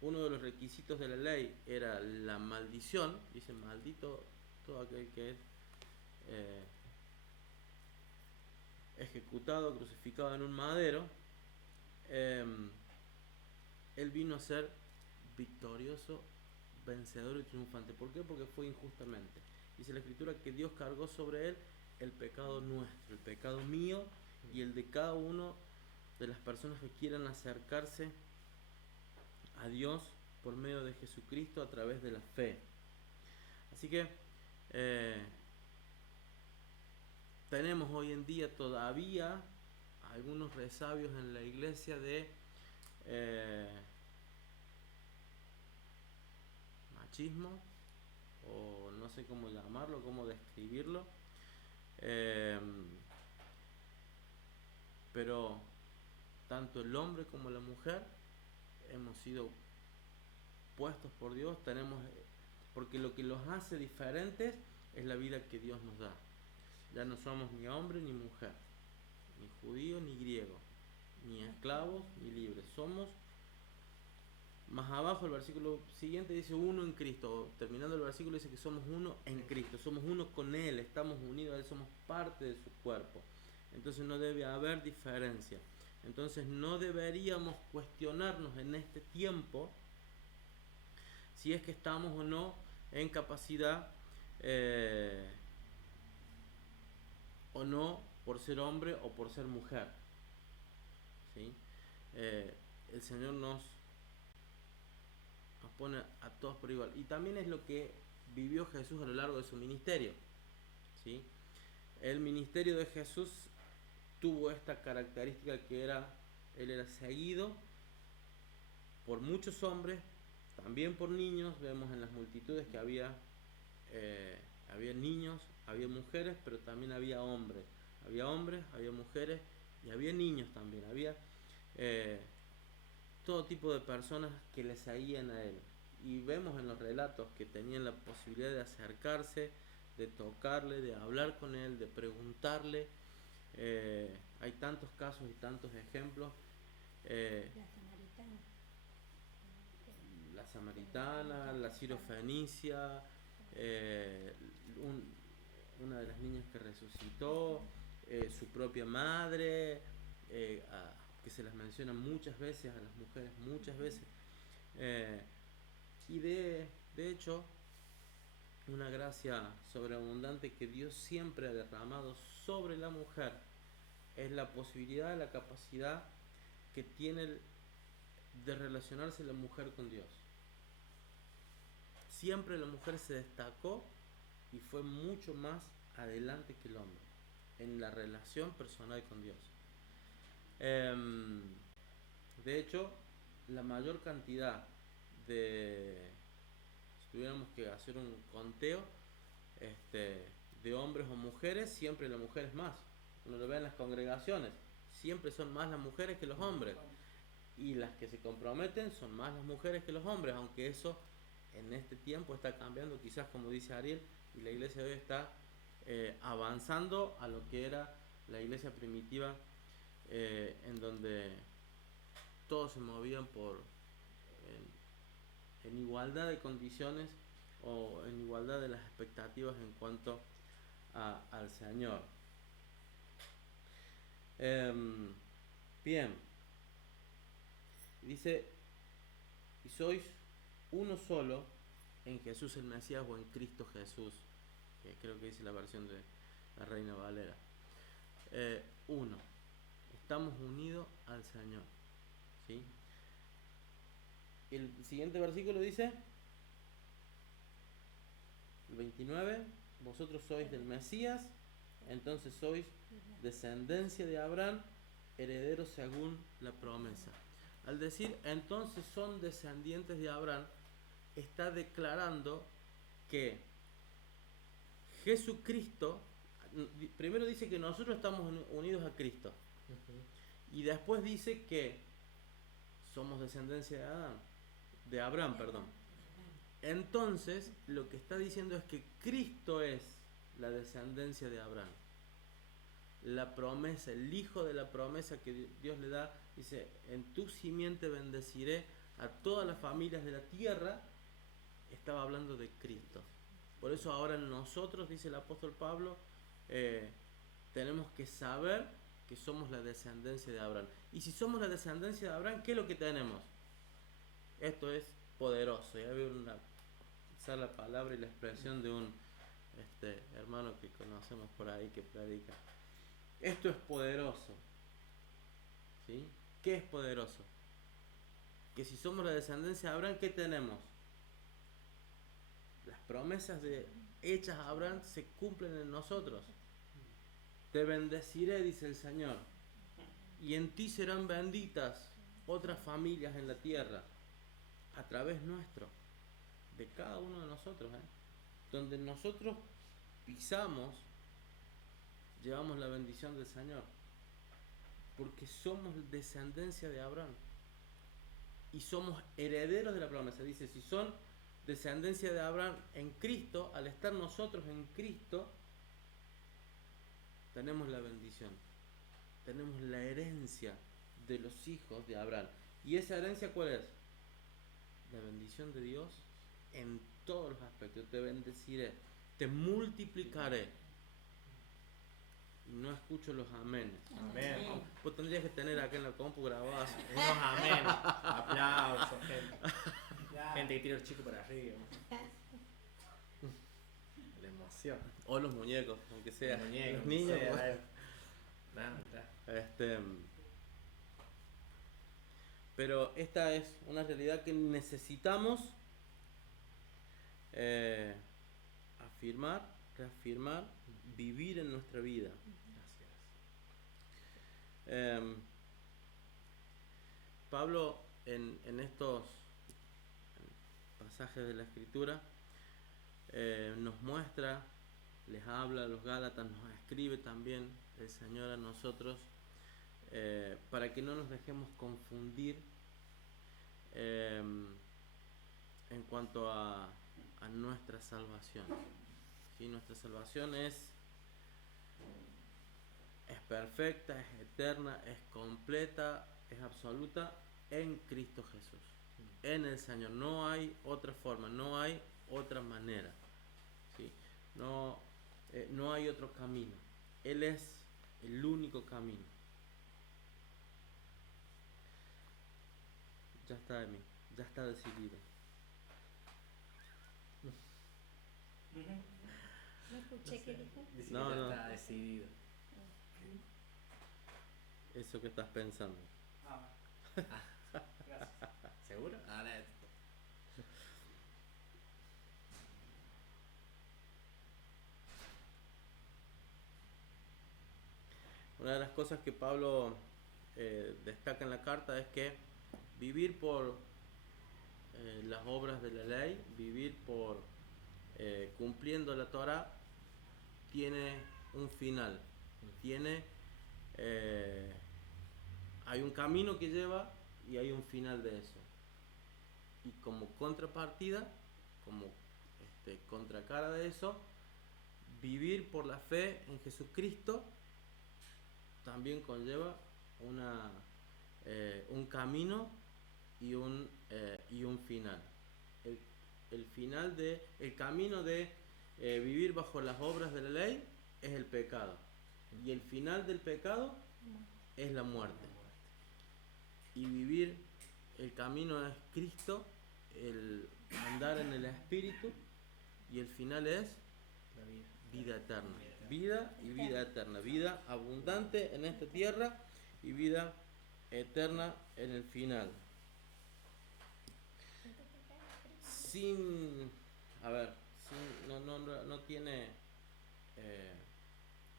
uno de los requisitos de la ley era la maldición, dice maldito todo aquel que es ejecutado, crucificado en un madero, él vino a ser victorioso, vencedor y triunfante. ¿Por qué? Porque fue injustamente. Dice la Escritura que Dios cargó sobre él el pecado nuestro, el pecado mío y el de cada uno de las personas que quieran acercarse a Dios por medio de Jesucristo a través de la fe. Así que tenemos hoy en día todavía algunos resabios en la iglesia de machismo, o no sé cómo llamarlo, cómo describirlo, pero tanto el hombre como la mujer hemos sido puestos por Dios, porque lo que los hace diferentes es la vida que Dios nos da. Ya no somos ni hombre ni mujer, ni judío ni griego, ni esclavos ni libres. Somos, más abajo el versículo siguiente dice uno en Cristo. Terminando el versículo dice que somos uno en Cristo, somos uno con Él, estamos unidos a Él, somos parte de su cuerpo. Entonces no debe haber diferencia. Entonces no deberíamos cuestionarnos en este tiempo si es que estamos o no en capacidad o no por ser hombre o por ser mujer. ¿Sí? El Señor nos pone a todos por igual. Y también es lo que vivió Jesús a lo largo de su ministerio. ¿Sí? El ministerio de Jesús tuvo esta característica que él era seguido por muchos hombres, también por niños. Vemos en las multitudes que había niños, había mujeres, pero también había hombres. Había hombres, había mujeres y había niños también. Había todo tipo de personas que le seguían a él. Y vemos en los relatos que tenían la posibilidad de acercarse, de tocarle, de hablar con él, de preguntarle. Hay tantos casos y tantos ejemplos. La samaritana, la sirofenicia, una de las niñas que resucitó, su propia madre, que se las menciona muchas veces a las mujeres, muchas veces. Y de hecho, una gracia sobreabundante que Dios siempre ha derramado sobre la mujer es la posibilidad, la capacidad que tiene de relacionarse la mujer con Dios. Siempre la mujer se destacó y fue mucho más adelante que el hombre en la relación personal con Dios. De hecho, la mayor cantidad si tuviéramos que hacer un conteo de hombres o mujeres, siempre la mujer es más. Uno lo ve en las congregaciones, siempre son más las mujeres que los hombres, y las que se comprometen son más las mujeres que los hombres, aunque eso en este tiempo está cambiando, quizás, como dice Ariel, y la iglesia de hoy está avanzando a lo que era la iglesia primitiva, en donde todos se movían en igualdad de condiciones o en igualdad de las expectativas en cuanto al Señor. Bien, dice, y sois uno solo en Jesús el Mesías, o en Cristo Jesús, que creo que dice la versión de la Reina Valera. Uno, estamos unidos al Señor. ¿Sí? El siguiente versículo dice, el 29, vosotros sois del Mesías, entonces sois descendencia de Abraham, herederos según la promesa. Al decir entonces son descendientes de Abraham, está declarando que Jesucristo, primero dice que nosotros estamos unidos a Cristo, y después dice que somos descendencia de Abraham. Entonces, lo que está diciendo es que Cristo es la descendencia de Abraham. la promesa, el hijo de la promesa que Dios le da, dice, en tu simiente bendeciré a todas las familias de la tierra, estaba hablando de Cristo. Por eso ahora nosotros, dice el apóstol Pablo, tenemos que saber que somos la descendencia de Abraham. Y si somos la descendencia de Abraham, ¿qué es lo que tenemos? Esto es poderoso. Ya veo usar la palabra y la expresión de un hermano que conocemos por ahí que predica. Esto es poderoso. ¿Sí? ¿Qué es poderoso? Que si somos la descendencia de Abraham, ¿qué tenemos? Las promesas hechas a Abraham se cumplen en nosotros. Te bendeciré, dice el Señor, y en ti serán benditas otras familias en la tierra, a través nuestro, de cada uno de nosotros. Donde nosotros pisamos, llevamos la bendición del Señor, porque somos descendencia de Abraham y somos herederos de la promesa. Dice, si son descendencia de Abraham en Cristo, al estar nosotros en Cristo, tenemos la bendición, tenemos la herencia de los hijos de Abraham. ¿Y esa herencia cuál es? La bendición de Dios en todos los aspectos. Te bendeciré, te multiplicaré. Y no escucho los amenes. Amén. Vos tendrías que tener acá en la compu grabados Unos amén. Aplausos, gente. Gente que tira el chico para arriba. La emoción. o los muñecos, aunque sea Los muñecos, los niños. sea, pues. nada. Pero esta es una realidad que necesitamos afirmar, reafirmar, vivir en nuestra vida. Pablo en estos pasajes de la Escritura nos muestra, les habla a los Gálatas, nos escribe también el Señor a nosotros, para que no nos dejemos confundir en cuanto a nuestra salvación. ¿Sí? Nuestra salvación es perfecta, es eterna, es completa, es absoluta en Cristo Jesús, en el Señor. No hay otra forma, no hay otra manera. ¿Sí? No hay otro camino. Él es el único camino. Ya está de mí, ya está decidido. No escuché qué dijo. Dice No, que ya no. está decidido. Eso que estás pensando. Gracias. ¿Seguro? Una de las cosas que Pablo destaca en la carta es que vivir por las obras de la ley, vivir por cumpliendo la Torah, tiene un final, hay un camino que lleva y hay un final de eso. Y como contrapartida, como contracara de eso, vivir por la fe en Jesucristo también conlleva un camino y un final. El camino de vivir bajo las obras de la ley es el pecado, y el final del pecado es la muerte. Y vivir el camino es Cristo, el andar en el Espíritu, y el final es La vida. vida eterna. Vida y vida eterna. Vida abundante en esta tierra y vida eterna en el final. No tiene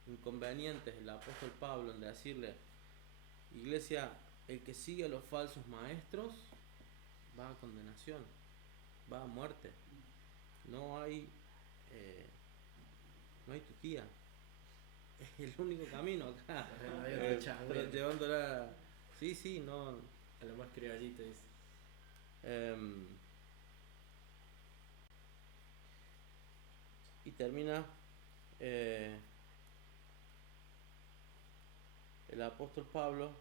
inconvenientes el apóstol Pablo en decirle: iglesia, el que sigue a los falsos maestros va a condenación, va a muerte. No hay tu tía, es el único camino acá. No hay otro chango. Llevándola, sí, no. A lo más criollito dice. Y termina el apóstol Pablo,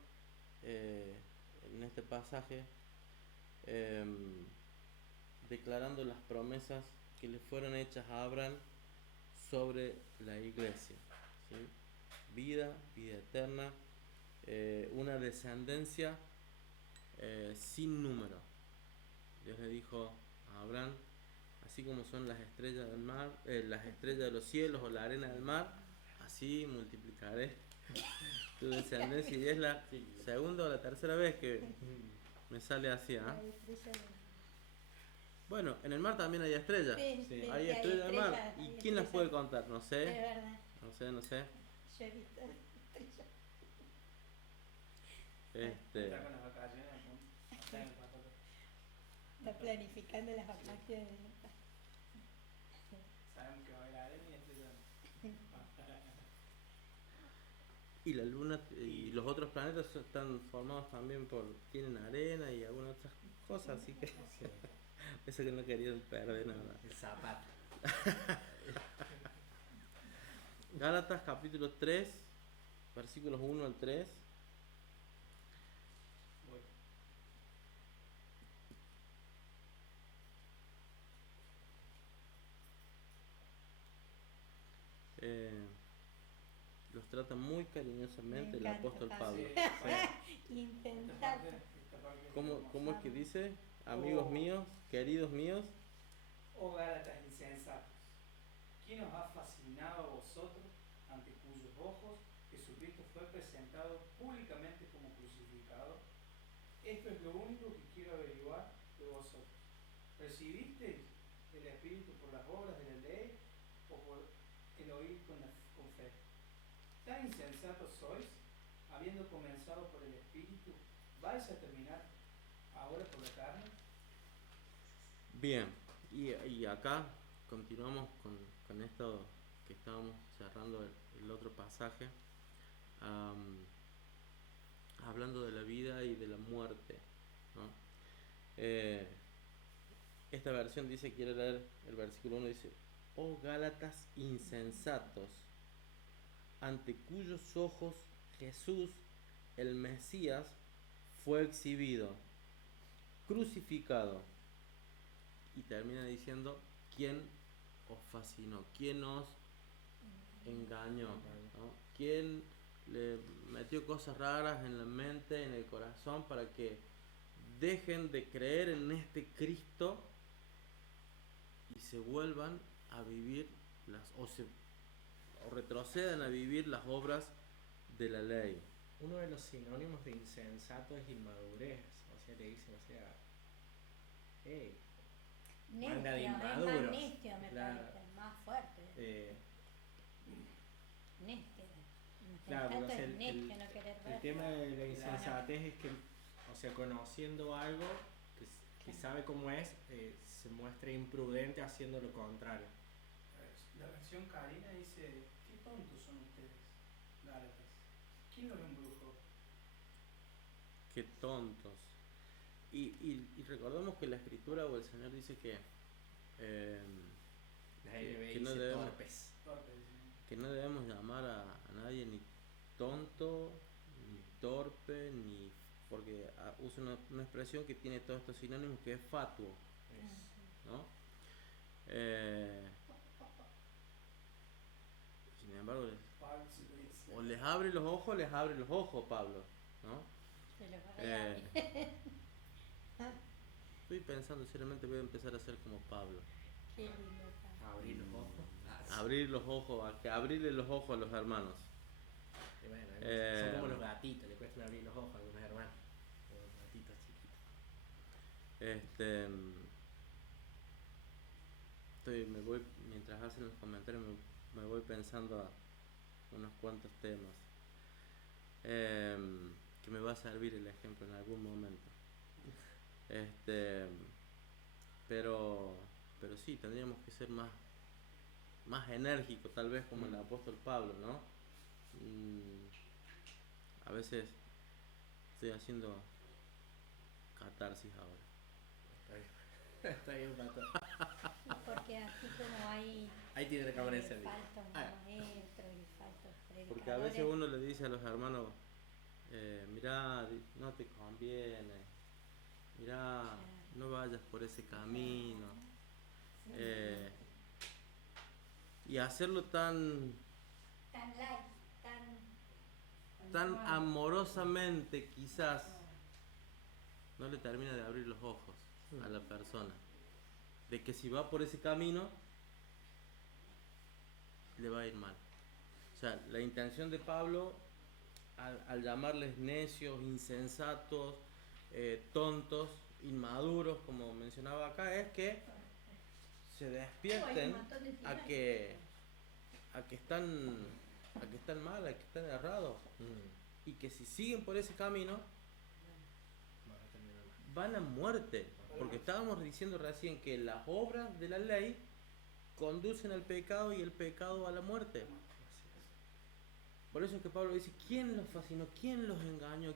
en este pasaje, declarando las promesas que le fueron hechas a Abraham sobre la iglesia, ¿sí? Vida eterna, una descendencia sin número. Dios le dijo a Abraham: así como son las estrellas del mar, las estrellas de los cielos o la arena del mar, así multiplicaré tu descendencia. Y es la segunda o la tercera vez que me sale así, ¿ah? Bueno, en el mar también hay estrellas. Sí. Hay estrellas del mar. ¿Y quién las puede contar? No Es sé. verdad, No sé. yo he visto estrellas. Está con las vacaciones, ¿no? Está en el pasaje. Está planificando las vacaciones. Sabemos que va a haber arena y estrellas. Y la luna y los otros planetas están formados también tienen arena y algunas otras cosas, así que Sí. eso que no querían perder nada. El zapato. Gálatas capítulo 3, versículos 1 al 3. Voy. Los trata muy cariñosamente Me el encanta, apóstol Pablo. Sí, ¿Sí? Intentando. esta parte es ¿Cómo hermosa. es que dice? Amigos míos, queridos míos. Oh Gálatas insensatos, ¿quién os ha fascinado a vosotros, ante cuyos ojos Jesucristo fue presentado públicamente como crucificado? Esto es lo único que quiero averiguar de vosotros. ¿Recibisteis el Espíritu por las obras de la ley o por el oír con fe? ¿Tan insensatos sois? Habiendo comenzado por el Espíritu, ¿vais a terminar ahora por la carne? Bien, y acá continuamos con esto que estábamos cerrando el otro pasaje, hablando de la vida y de la muerte, ¿no? Esta versión dice, quiero leer el versículo 1, dice: oh Gálatas insensatos, ante cuyos ojos Jesús, el Mesías, fue exhibido, crucificado. Y termina diciendo: ¿quién os fascinó? ¿Quién os engañó? ¿No? ¿Quién le metió cosas raras en la mente, en el corazón, para que dejen de creer en este Cristo y se vuelvan a vivir o retrocedan a vivir las obras de la ley? Uno de los sinónimos de insensato es inmadurez. O sea, le dicen, hey, Banda de Necio, es más inmaduros. necio, me Claro. parece, más fuerte. Necio. Claro, Insensato porque, o sea, es necio, no querer ver. el tema de la insensatez es que, o sea, conociendo algo que sabe cómo es, se muestra imprudente haciendo lo contrario. La versión Karina dice: qué tontos son ustedes, Gálatas. ¿Quién los embrujó? Qué tontos. Y recordemos que la Escritura o el Señor dice que La Que- NB que no dice debemos- torpes. Torpe, dicen. que no debemos llamar a nadie ni tonto, ni torpe, ni porque usa una expresión que tiene todos estos sinónimos, que es fatuo, ¿no? Sin embargo, Pablo se lo dice. o les abre los ojos, Pablo, ¿no? Se los va a Eh, Estoy pensando seriamente, voy a empezar a ser como Pablo. Qué lindo. Abrir los ojos. Abrir los ojos, abrirle los ojos a los hermanos. Y bueno, Eh, son como los gatitos, le cuestan abrir los ojos a algunos hermanos. Como los gatitos chiquitos. Mientras hacen los comentarios, me voy pensando a unos cuantos temas que me va a servir el ejemplo en algún momento. Pero sí, tendríamos que ser más enérgicos, tal vez como el apóstol Pablo, ¿no? A veces estoy haciendo catarsis ahora. Está bien, pato. Porque así como hay Ahí tiene la cámara encendida. faltos Ah. maestros y faltos predicadores. Porque a veces uno le dice a los hermanos, mirá, no te conviene, mirá, no vayas por ese camino. Eh, y hacerlo tan light, tan amorosamente, quizás no le termina de abrir los ojos a la persona de que si va por ese camino le va a ir mal. O sea, la intención de Pablo al llamarles necios, insensatos, tontos, inmaduros, como mencionaba acá, es que se despierten a que están mal, a que están errados, y que si siguen por ese camino van a muerte, porque estábamos diciendo recién que las obras de la ley conducen al pecado y el pecado a la muerte. Por eso es que Pablo dice, ¿quién los fascinó? ¿Quién los engañó?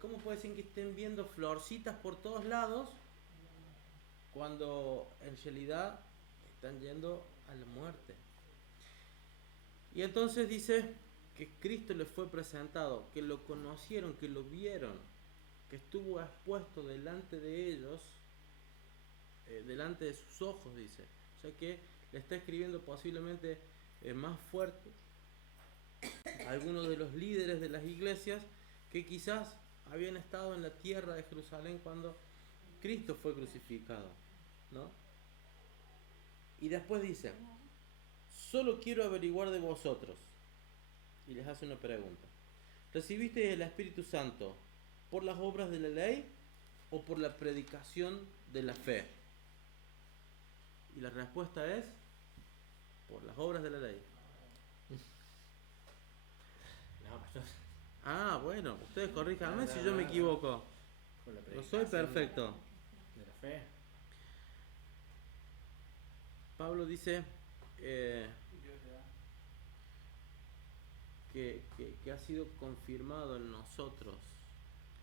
¿Cómo puede ser que estén viendo florcitas por todos lados cuando en realidad están yendo a la muerte? Y entonces dice que Cristo les fue presentado, que lo conocieron, que lo vieron, que estuvo expuesto delante de ellos, delante de sus ojos, dice. O sea que le está escribiendo posiblemente más fuerte a algunos de los líderes de las iglesias que quizás habían estado en la tierra de Jerusalén cuando Cristo fue crucificado, ¿no? Y después dice, solo quiero averiguar de vosotros, y les hace una pregunta: ¿recibisteis el Espíritu Santo por las obras de la ley o por la predicación de la fe? Y la respuesta es por las obras de la ley. No, pastor. Ah, bueno, ustedes corríjanme si yo me equivoco. Por la No soy perfecto. de la fe. Pablo dice que ha sido confirmado en nosotros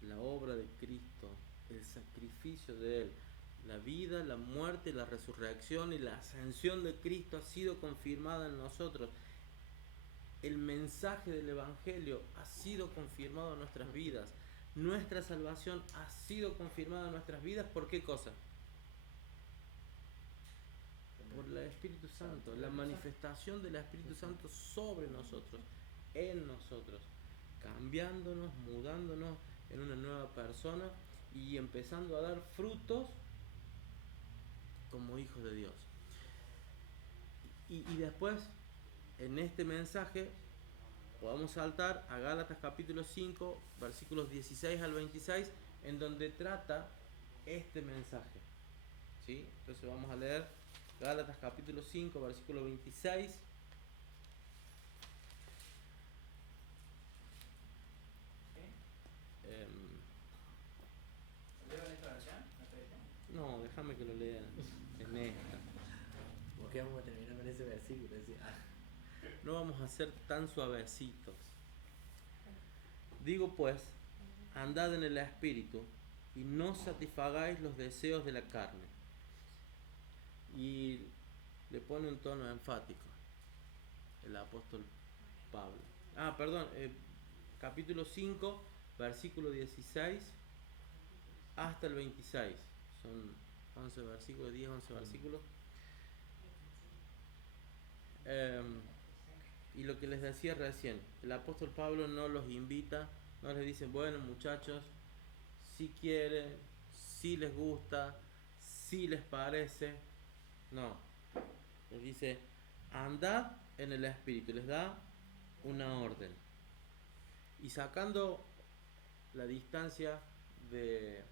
la obra de Cristo, el sacrificio de Él, la vida, la muerte, la resurrección y la ascensión de Cristo ha sido confirmada en nosotros. El mensaje del Evangelio ha sido confirmado en nuestras vidas. Nuestra salvación ha sido confirmada en nuestras vidas. ¿Por qué cosa? Por el Espíritu Santo, la manifestación del Espíritu Santo sobre nosotros, en nosotros, cambiándonos, mudándonos en una nueva persona y empezando a dar frutos como hijos de Dios. Y después, en este mensaje, podemos saltar a Gálatas capítulo 5, versículos 16 al 26, en donde trata este mensaje, ¿sí? Entonces vamos a leer Gálatas capítulo 5, versículo 26. ¿Leo en esta versión? No, déjame que lo lea en esta. ¿Por qué vamos a terminar con ese versículo? No vamos a ser tan suavecitos. Digo pues, andad en el Espíritu y no satisfagáis los deseos de la carne. Y le pone un tono enfático el apóstol Pablo. Capítulo 5, versículo 16 hasta el 26. Son 11 versículos, 10, 11 versículos. Y lo que les decía recién, el apóstol Pablo no los invita, no les dice, bueno muchachos, si quieren, si les gusta, si les parece. No, les dice, andad en el Espíritu, les da una orden. Y sacando la distancia de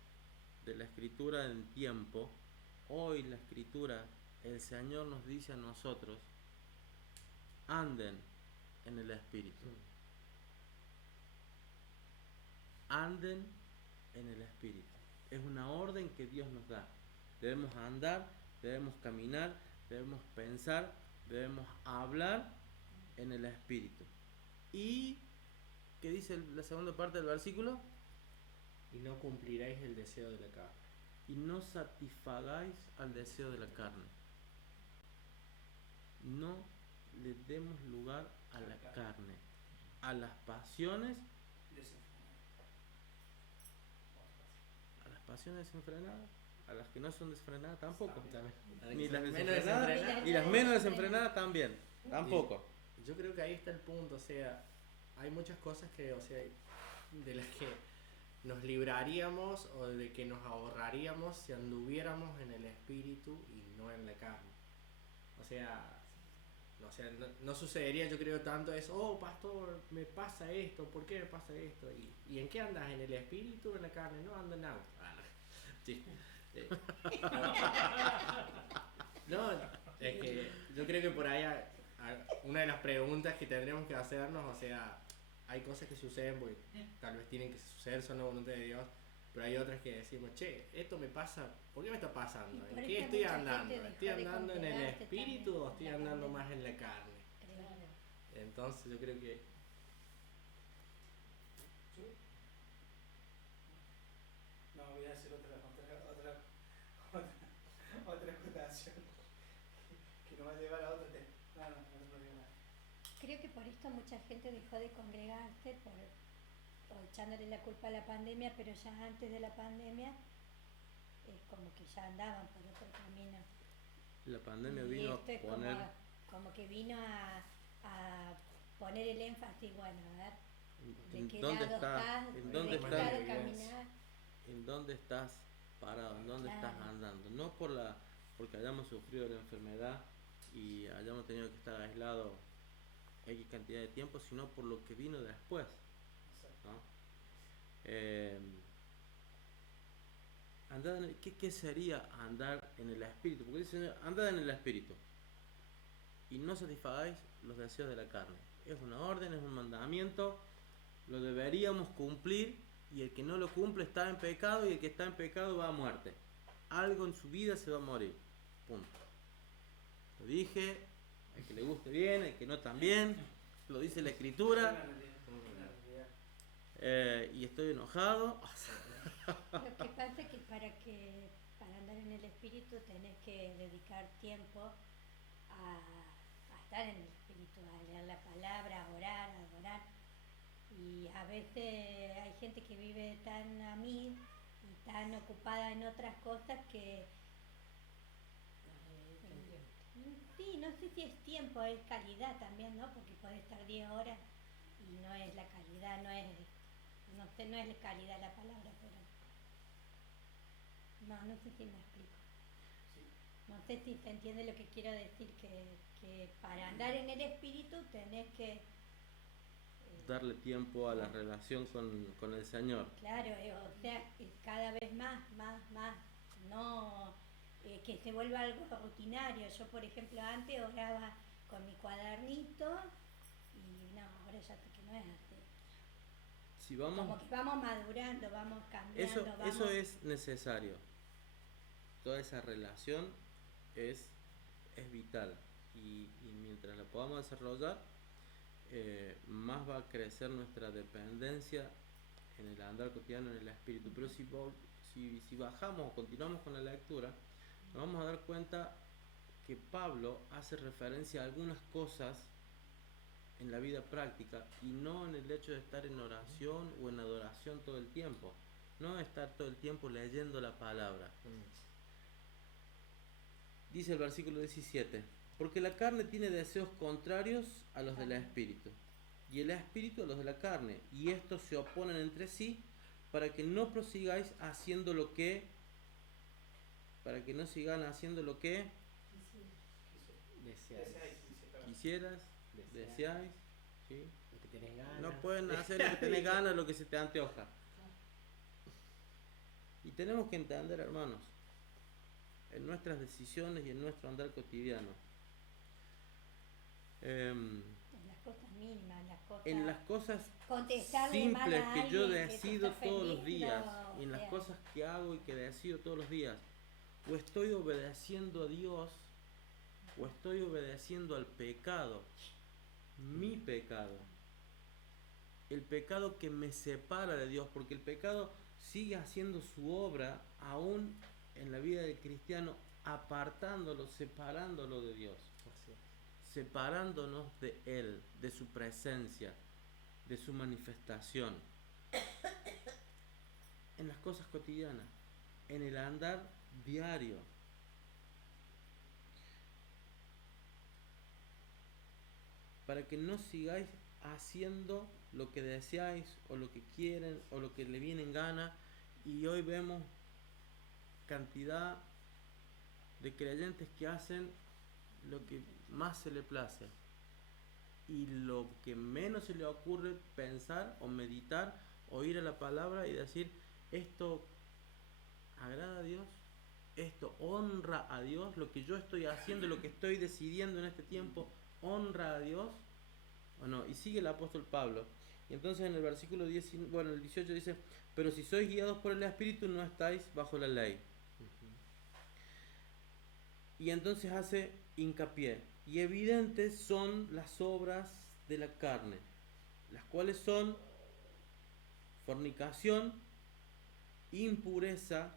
la Escritura en tiempo, hoy la Escritura, el Señor nos dice a nosotros, anden en el Espíritu. Anden en el Espíritu. Es una orden que Dios nos da. Debemos andar, debemos caminar, debemos pensar, debemos hablar en el Espíritu. ¿Y qué dice la segunda parte del versículo? Y no cumpliréis el deseo de la carne. Y no satisfagáis al deseo de la carne. No le demos lugar a la carne, a las pasiones pasiones desenfrenadas, a las que no son desenfrenadas tampoco. También. Ni las Menos desenfrenadas desenfrenadas. y las menos desenfrenadas también. Tampoco. Yo creo que ahí está el punto, o sea, hay muchas cosas que, o sea, de las que nos libraríamos o de que nos ahorraríamos si anduviéramos en el espíritu y no en la carne. O sea, no sucedería, yo creo, tanto eso, oh pastor, me pasa esto, ¿por qué me pasa esto? ¿Y en qué andas? ¿En el espíritu o en la carne? No, ando en auto. Sí. No, es que yo creo que por ahí una de las preguntas que tendremos que hacernos, o sea, hay cosas que suceden porque tal vez tienen que suceder, son la voluntad de Dios, pero hay otras que decimos, che, esto me pasa, ¿por qué me está pasando? ¿En qué estoy andando? ¿Estoy andando en el espíritu o estoy andando más en la carne? Entonces yo creo que... No, voy a hacer otra acotación que nos va a llevar a otro tema. No digo nada. Creo que por esto mucha gente dejó de congregarse o echándole la culpa a la pandemia, pero ya antes de la pandemia es como que ya andaban por otro camino. La pandemia Y vino esto es a poner... como que vino a poner el énfasis, bueno, a ver, de qué ¿Dónde lado está? estás, ¿En de dónde qué está? lado caminar. ¿En dónde estás parado? ¿En dónde estás Claro. andando? No porque hayamos sufrido la enfermedad y hayamos tenido que estar aislados X cantidad de tiempo, sino por lo que vino después, ¿no? ¿Qué sería andar en el espíritu? Porque dice, andad en el espíritu y no satisfagáis los deseos de la carne. Es una orden, es un mandamiento, lo deberíamos cumplir, y el que no lo cumple está en pecado, y el que está en pecado va a muerte. Algo en su vida se va a morir. Punto. Lo dije, el que le guste bien, el que no también, lo dice la escritura. Y estoy enojado. Lo que pasa es que para andar en el espíritu tenés que dedicar tiempo a estar en el espíritu, a leer la palabra, a orar, a adorar. Y a veces hay gente que vive tan a mí y tan ocupada en otras cosas que sí, no sé si es tiempo, es calidad también, ¿no? Porque puede estar 10 horas y no es la calidad, no sé, no es calidad la palabra, pero no sé si me explico. No sé si se entiende lo que quiero decir, que para andar en el espíritu tenés que darle tiempo a la relación con el Señor. Claro, o sea, cada vez más, no que se vuelva algo rutinario. Yo, por ejemplo, antes oraba con mi cuadernito y no, ahora ya sé que no es así. Si vamos, como que vamos madurando, vamos cambiando. Eso es necesario. Toda esa relación es vital, y mientras la podamos desarrollar, más va a crecer nuestra dependencia en el andar cotidiano en el espíritu. Pero si bajamos o continuamos con la lectura, nos vamos a dar cuenta que Pablo hace referencia a algunas cosas en la vida práctica, y no en el hecho de estar en oración o en adoración todo el tiempo, no estar todo el tiempo leyendo la palabra. Dice el versículo 17: porque la carne tiene deseos contrarios a los del espíritu, y el espíritu a los de la carne, y estos se oponen entre sí, para que no prosigáis haciendo lo que, para que no sigan haciendo lo que quisieras, deseáis, ¿sí? Lo que tenés ganas. No pueden hacer lo que tenés ganas, lo que se te antoja. Y tenemos que entender, hermanos, en nuestras decisiones y en nuestro andar cotidiano, en las cosas mínimas, en las cosas contestarle mal simples a que yo alguien decido está todos los ofendiendo, días, y en las cosas que hago y que decido todos los días, o estoy obedeciendo a Dios o estoy obedeciendo al pecado, mi pecado, el pecado que me separa de Dios, porque el pecado sigue haciendo su obra aún en la vida del cristiano, apartándolo, separándolo de Dios, separándonos de Él, de su presencia, de su manifestación en las cosas cotidianas. en el andar diario. Para que no sigáis haciendo lo que deseáis o lo que quieren o lo que le viene en gana. Y hoy vemos cantidad de creyentes que hacen lo que más se le place y lo que menos se le ocurre pensar o meditar o ir a la palabra y decir: esto agrada a Dios, esto honra a Dios, lo que yo estoy haciendo, lo que estoy decidiendo en este tiempo honra a Dios o no. Y sigue el apóstol Pablo, y entonces en el versículo 18 dice: pero si sois guiados por el Espíritu no estáis bajo la ley. Y entonces hace hincapié: y evidentes son las obras de la carne, las cuales son fornicación, impureza,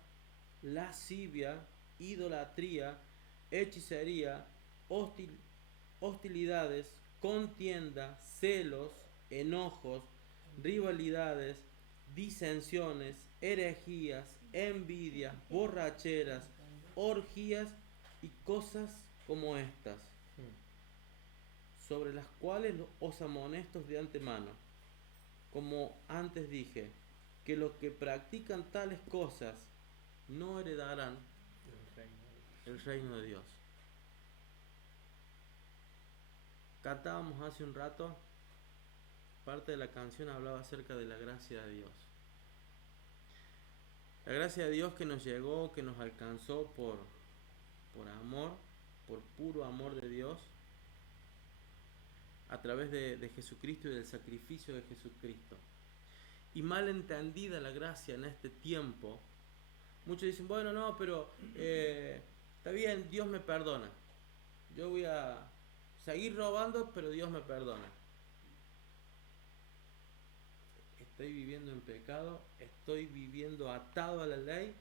lascivia, idolatría, hechicería, hostilidades, contienda, celos, enojos, rivalidades, disensiones, herejías, envidias, borracheras, orgías y cosas como estas, sobre las cuales os amonesto de antemano, como antes dije, que los que practican tales cosas no heredarán el reino de Dios. Cantábamos hace un rato, parte de la canción hablaba acerca de la gracia de Dios. La gracia de Dios que nos llegó, que nos alcanzó por amor, por puro amor de Dios, a través de Jesucristo y del sacrificio de Jesucristo. Y mal entendida la gracia en este tiempo, muchos dicen: bueno, no, pero está bien, Dios me perdona, yo voy a seguir robando, pero Dios me perdona. Estoy viviendo en pecado, estoy viviendo atado a la ley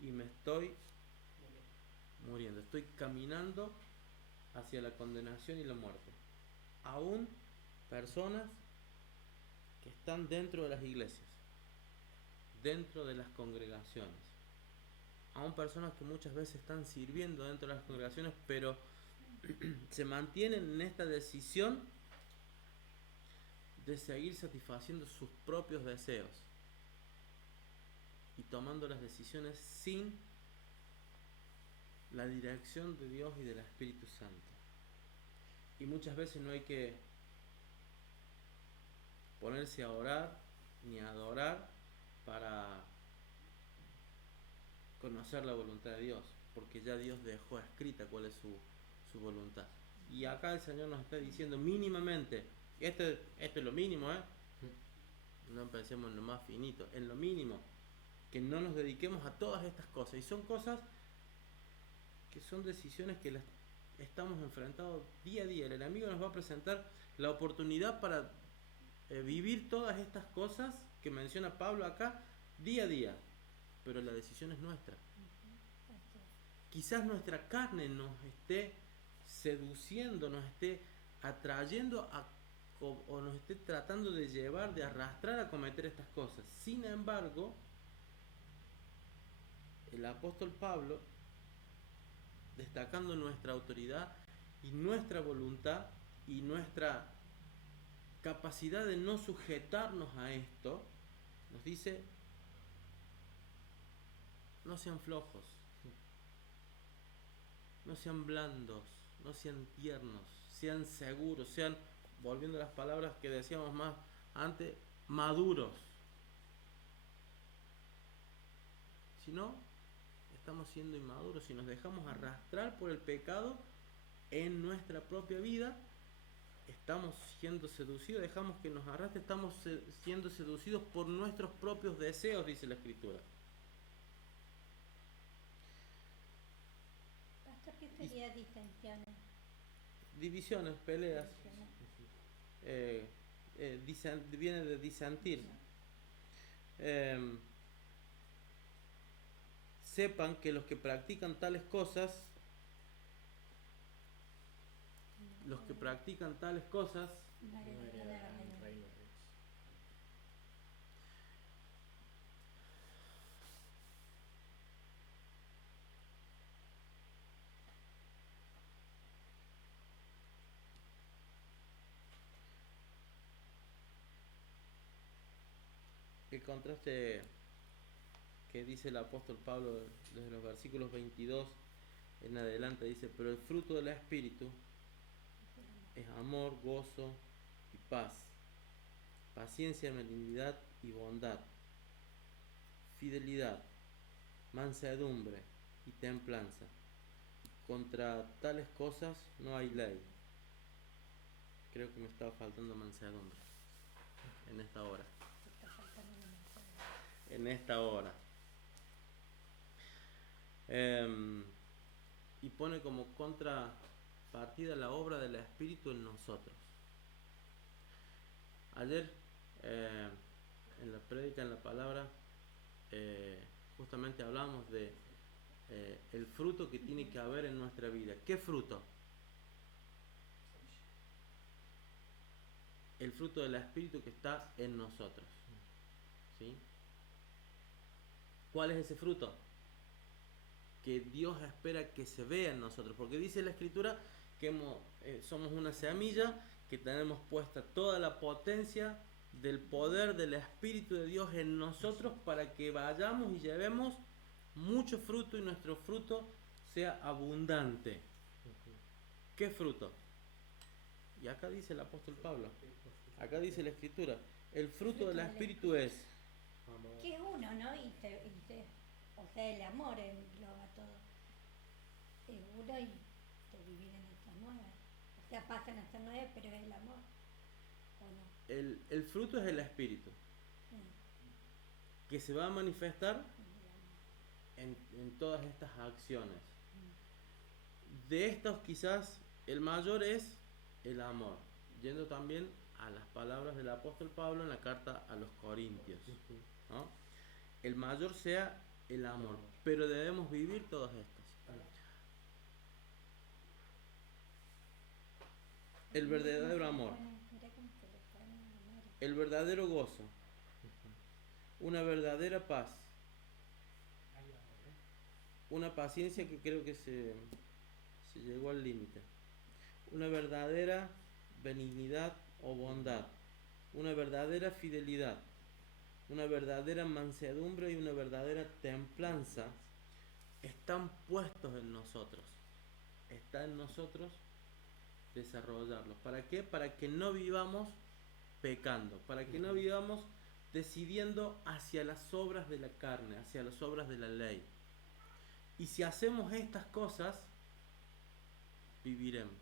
y me estoy muriendo, estoy caminando hacia la condenación y la muerte. Aún personas que están dentro de las iglesias, dentro de las congregaciones, aún personas que muchas veces están sirviendo dentro de las congregaciones, pero se mantienen en esta decisión de seguir satisfaciendo sus propios deseos y tomando las decisiones sin la dirección de Dios y del Espíritu Santo. Y muchas veces no hay que ponerse a orar ni a adorar para conocer la voluntad de Dios, porque ya Dios dejó escrita cuál es su voluntad. Y acá el Señor nos está diciendo mínimamente, esto es lo mínimo, no pensemos en lo más finito, en lo mínimo, que no nos dediquemos a todas estas cosas. Y son cosas que son decisiones que las estamos enfrentados día a día. El enemigo nos va a presentar la oportunidad para vivir todas estas cosas que menciona Pablo acá día a día, pero la decisión es nuestra. Quizás nuestra carne nos esté seduciendo, nos esté atrayendo o nos esté tratando de llevar, de arrastrar a cometer estas cosas. Sin embargo, el apóstol Pablo, destacando nuestra autoridad y nuestra voluntad y nuestra capacidad de no sujetarnos a esto, nos dice: no sean flojos, no sean blandos, no sean tiernos, sean seguros, sean, volviendo a las palabras que decíamos más antes, maduros. Si no, estamos siendo inmaduros. Si nos dejamos arrastrar por el pecado en nuestra propia vida, estamos siendo seducidos, dejamos que nos arrastre, estamos siendo seducidos por nuestros propios deseos, dice la Escritura. Pastor, ¿qué sería disensiones? Divisiones, peleas. Viene de disentir. Sepan que los que practican tales cosas, no heredarán el reino de Dios. contraste que dice el apóstol Pablo desde los versículos 22 en adelante, dice, pero el fruto del Espíritu es amor, gozo y paz, paciencia, benignidad y bondad, fidelidad, mansedumbre y templanza. Contra tales cosas no hay ley. Creo que me estaba faltando mansedumbre en esta hora. En esta hora. Y pone como contrapartida la obra del Espíritu en nosotros. Ayer en la prédica, en la palabra, justamente hablamos de el fruto que tiene que haber en nuestra vida. ¿Qué fruto? El fruto del Espíritu que está en nosotros. ¿Sí? ¿Cuál es ese fruto? Que Dios espera que se vea en nosotros, porque dice la Escritura que somos una semilla, que tenemos puesta toda la potencia del poder del Espíritu de Dios en nosotros para que vayamos y llevemos mucho fruto y nuestro fruto sea abundante. ¿Qué fruto? Y acá dice el apóstol Pablo, acá dice la Escritura, el fruto del Espíritu es Amor. Que es uno, ¿no? O sea, el amor engloba todo. Es uno y se dividen estas nueve. O sea, pasan a ser nueve, pero es el amor. ¿O no? el fruto es el Espíritu, que se va a manifestar en todas estas acciones. De estos quizás el mayor es el amor, yendo también a las palabras del apóstol Pablo en la carta a los Corintios, ¿no? El mayor sea el amor, pero debemos vivir todos estos. El verdadero amor, el verdadero gozo, una verdadera paz, una paciencia que creo que se llegó al límite, una verdadera benignidad o bondad, una verdadera fidelidad, una verdadera mansedumbre y una verdadera templanza están puestos en nosotros. Está en nosotros desarrollarlos. ¿Para qué? Para que no vivamos pecando, para que no vivamos decidiendo hacia las obras de la carne, hacia las obras de la ley. Y si hacemos estas cosas, viviremos.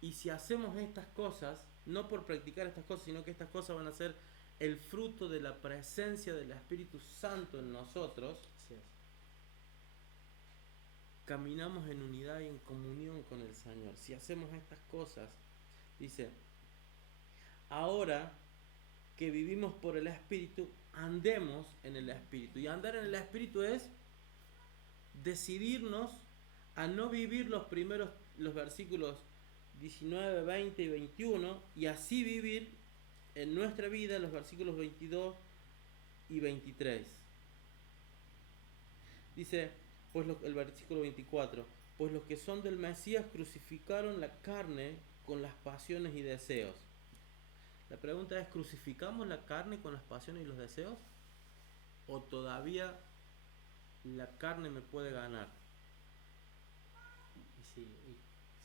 Y si hacemos estas cosas, no por practicar estas cosas, sino que estas cosas van a ser el fruto de la presencia del Espíritu Santo en nosotros, Así es. caminamos en unidad y en comunión con el Señor. Si hacemos estas cosas, dice, ahora que vivimos por el Espíritu, andemos en el Espíritu. Y andar en el Espíritu es decidirnos a no vivir los versículos 19, 20 y 21, y así vivir en nuestra vida los versículos 22 y 23. Dice, el versículo 24, pues los que son del Mesías crucificaron la carne con las pasiones y deseos. La pregunta es, ¿crucificamos la carne con las pasiones y los deseos? ¿O todavía la carne me puede ganar? Y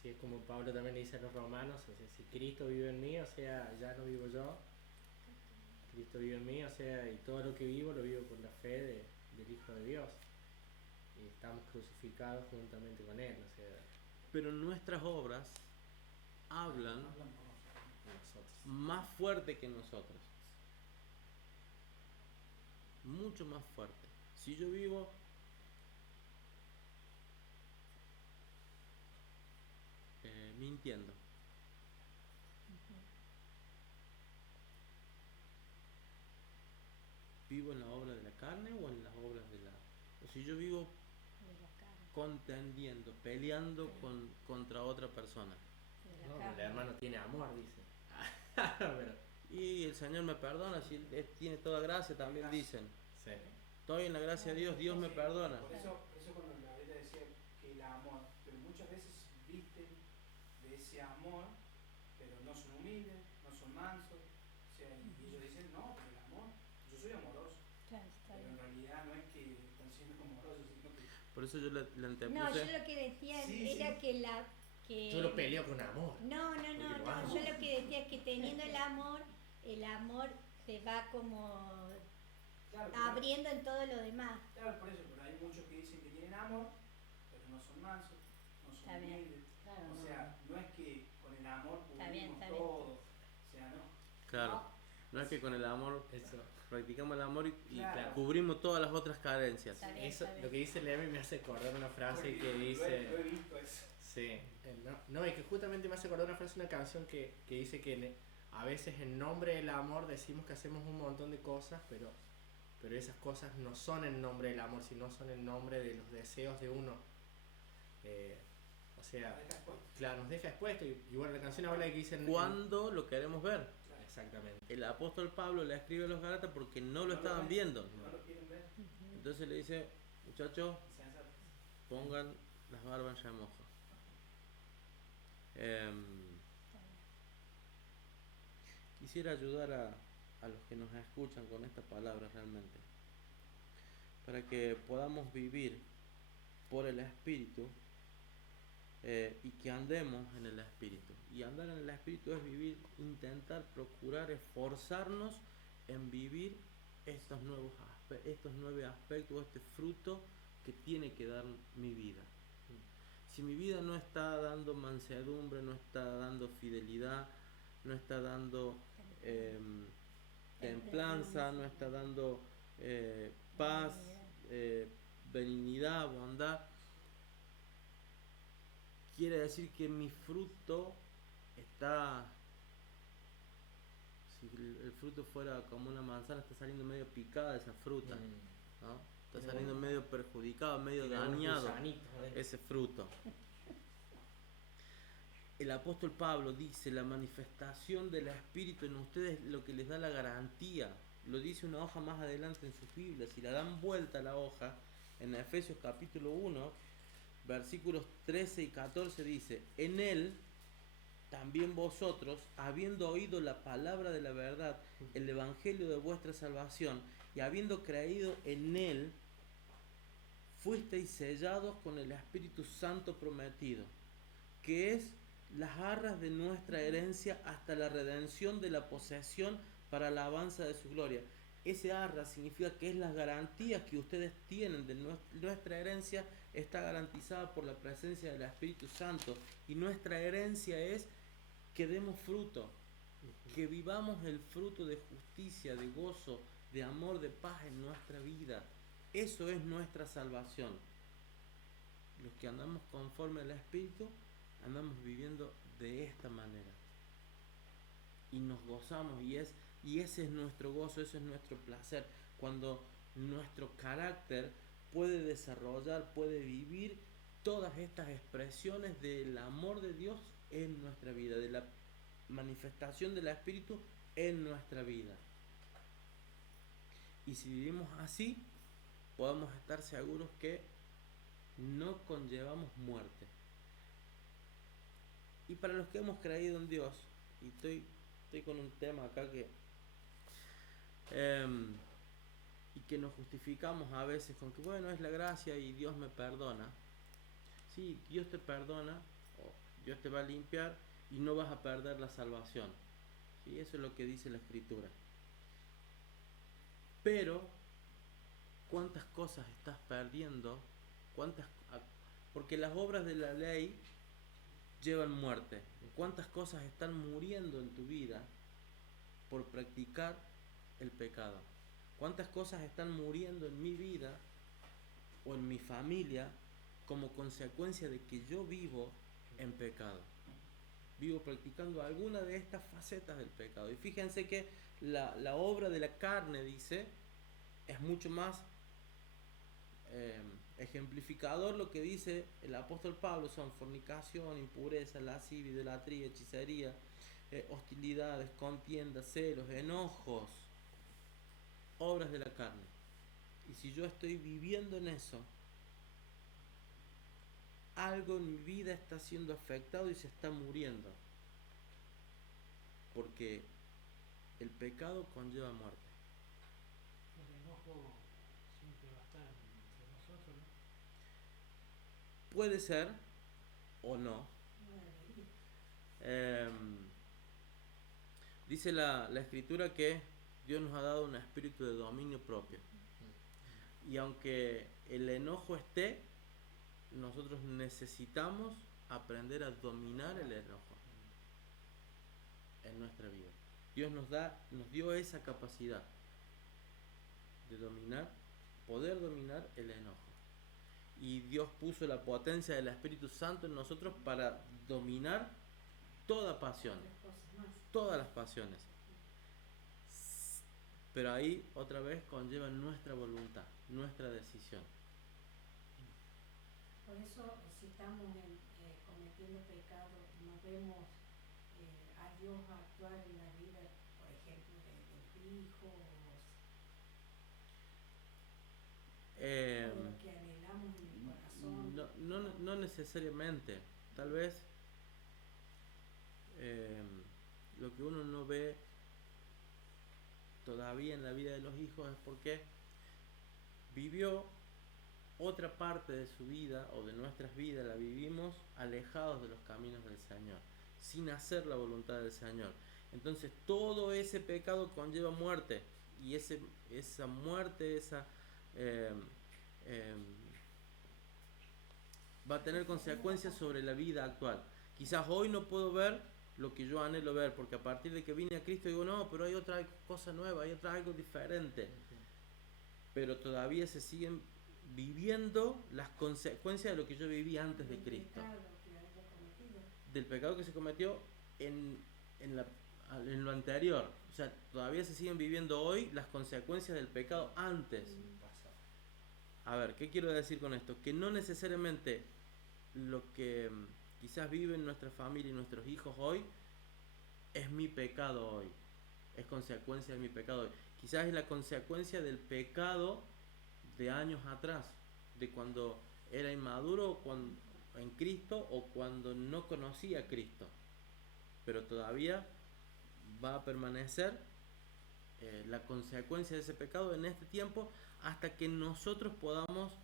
si es como Pablo también dice a los romanos, o sea, si Cristo vive en mí, o sea, ya no vivo yo, Cristo vive en mí, o sea, y todo lo que vivo lo vivo por la fe del Hijo de Dios. Y estamos crucificados juntamente con Él, o sea, Pero nuestras obras hablan nosotros. más fuerte que nosotros. Mucho más fuerte. Si yo vivo mintiendo, ¿vivo en la obra de la carne o en las obras de la... O si yo vivo contendiendo, peleando contra otra persona? No, el hermano tiene amor, dice. Pero, Y el Señor me perdona, si Él tiene toda gracia, también dicen. sí. Estoy en la gracia de Dios, Dios me perdona. Por eso cuando la Biblia decía que el amor, pero muchas veces visten de ese amor, pero no son humildes, no son mansos, o sea, y ellos dicen, no, pero el amor, yo soy amoroso. Claro, está Pero bien. en realidad no es que están siendo amorosos, sino que... Por eso yo le antepuse. No, yo lo que decía Sí, era sí. que la... Que... Yo lo peleo con amor. No, Porque lo yo amo. lo que decía es que teniendo el amor se va como Claro, pero- abriendo en todo lo demás. Claro, por eso, pero hay muchos que dicen que tienen amor, pero no son mansos, no son Está bien. humildes. Claro, O no. sea, no es que con el amor Está bien, cubrimos está bien. todo. O sea, no. Claro. No es que con el amor Eso. practicamos el amor y Claro. cubrimos todas las otras carencias. Está bien, Eso, está bien. lo que dice Lemi me hace acordar una frase Porque que lo dice... he visto eso. Sí, no, y que justamente me hace acordar una frase, una canción que dice que a veces en nombre del amor decimos que hacemos un montón de cosas, pero esas cosas no son en nombre del amor, sino son en nombre de los deseos de uno. O sea, Deja expuesto. claro, nos deja expuesto y bueno, la canción habla de que dicen... Cuando lo queremos ver. Claro. Exactamente. El apóstol Pablo le escribe a los Gálatas porque no lo No estaban ven, viendo. No lo quieren ver. Ujú. Entonces le dice, muchachos, Insensatos. pongan las barbas en remojo. Quisiera ayudar a los que nos escuchan con esta palabra realmente, para que podamos vivir por el Espíritu y que andemos en el Espíritu. Y andar en el Espíritu es vivir, intentar, procurar, esforzarnos en vivir estos nuevos aspectos, este fruto que tiene que dar mi vida. Si mi vida no está dando mansedumbre, no está dando fidelidad, no está dando templanza, no está dando paz, benignidad, bondad, quiere decir que mi fruto está, si el fruto fuera como una manzana, está saliendo medio picada esa fruta, ¿no? Está Tiene saliendo un- medio perjudicado, medio Tiene unos dañado gusanitos adentro. ese fruto. El apóstol Pablo dice, la manifestación del Espíritu en ustedes es lo que les da la garantía. Lo dice una hoja más adelante en sus Biblias. Si la dan vuelta a la hoja, en Efesios capítulo 1, versículos 13 y 14 dice, en él también vosotros, habiendo oído la palabra de la verdad, el evangelio de vuestra salvación, y habiendo creído en él, fuisteis sellados con el Espíritu Santo prometido, que es las arras de nuestra herencia hasta la redención de la posesión para la alabanza de su gloria. Ese arra significa que es las garantías que ustedes tienen de nuestra herencia, está garantizada por la presencia del Espíritu Santo, y nuestra herencia es que demos fruto, que vivamos el fruto de justicia, de gozo, de amor, de paz en nuestra vida. Eso es nuestra salvación. Los que andamos conforme al Espíritu andamos viviendo de esta manera y nos gozamos, y ese es nuestro gozo, ese es nuestro placer, cuando nuestro carácter puede desarrollar, puede vivir todas estas expresiones del amor de Dios en nuestra vida, de la manifestación del Espíritu en nuestra vida. Y si vivimos así, podemos estar seguros que no conllevamos muerte. Y para los que hemos creído en Dios, y estoy con un tema acá y que nos justificamos a veces con que bueno, es la gracia y Dios me perdona. Sí, Dios te perdona, o Dios te va a limpiar y no vas a perder la salvación. Sí, eso es lo que dice la Escritura. Pero ¿cuántas cosas estás perdiendo? Porque las obras de la ley llevan muerte. ¿Cuántas cosas están muriendo en tu vida por practicar el pecado? ¿Cuántas cosas están muriendo en mi vida o en mi familia como consecuencia de que yo vivo en pecado? Vivo practicando alguna de estas facetas del pecado. Y fíjense que la obra de la carne, dice, es mucho más ejemplificador. Lo que dice el apóstol Pablo son fornicación, impureza, lascivia, idolatría, hechicería, hostilidades, contiendas, celos, enojos, obras de la carne. Y si yo estoy viviendo en eso, algo en mi vida está siendo afectado y se está muriendo, porque el pecado conlleva muerte. enojo siempre va a estar entre nosotros, ¿no? Puede ser o no. Dice la escritura que Dios nos ha dado un espíritu de dominio propio. Y aunque el enojo esté, nosotros necesitamos aprender a dominar el enojo en nuestra vida. Dios nos dio esa capacidad de poder dominar el enojo. Y Dios puso la potencia del Espíritu Santo en nosotros para dominar toda pasión, todas las pasiones. Pero ahí otra vez conlleva nuestra voluntad, nuestra decisión. Por eso, si estamos cometiendo pecado, no vemos a Dios actuar en la vida, por ejemplo, del hijo, o lo que anhelamos en el corazón. No necesariamente. Tal vez lo que uno no ve todavía en la vida de los hijos es porque vivió otra parte de su vida o de nuestras vidas, la vivimos alejados de los caminos del Señor, sin hacer la voluntad del Señor. Entonces todo ese pecado conlleva muerte, y esa muerte, va a tener consecuencias sobre la vida actual. Quizás hoy no puedo ver lo que yo anhelo ver, porque a partir de que vine a Cristo digo, no, pero hay otra cosa nueva, hay algo diferente. Pero todavía se siguen viviendo las consecuencias de lo que yo viví antes de Cristo. Del pecado que se cometió en lo anterior. O sea, todavía se siguen viviendo hoy las consecuencias del pecado antes. A ver, ¿qué quiero decir con esto? Que no necesariamente lo que quizás viven nuestra familia y nuestros hijos hoy es mi pecado hoy, es consecuencia de mi pecado hoy. Quizás es la consecuencia del pecado de años atrás, de cuando era inmaduro en Cristo o cuando no conocía a Cristo. Pero todavía va a permanecer la consecuencia de ese pecado en este tiempo, hasta que nosotros podamos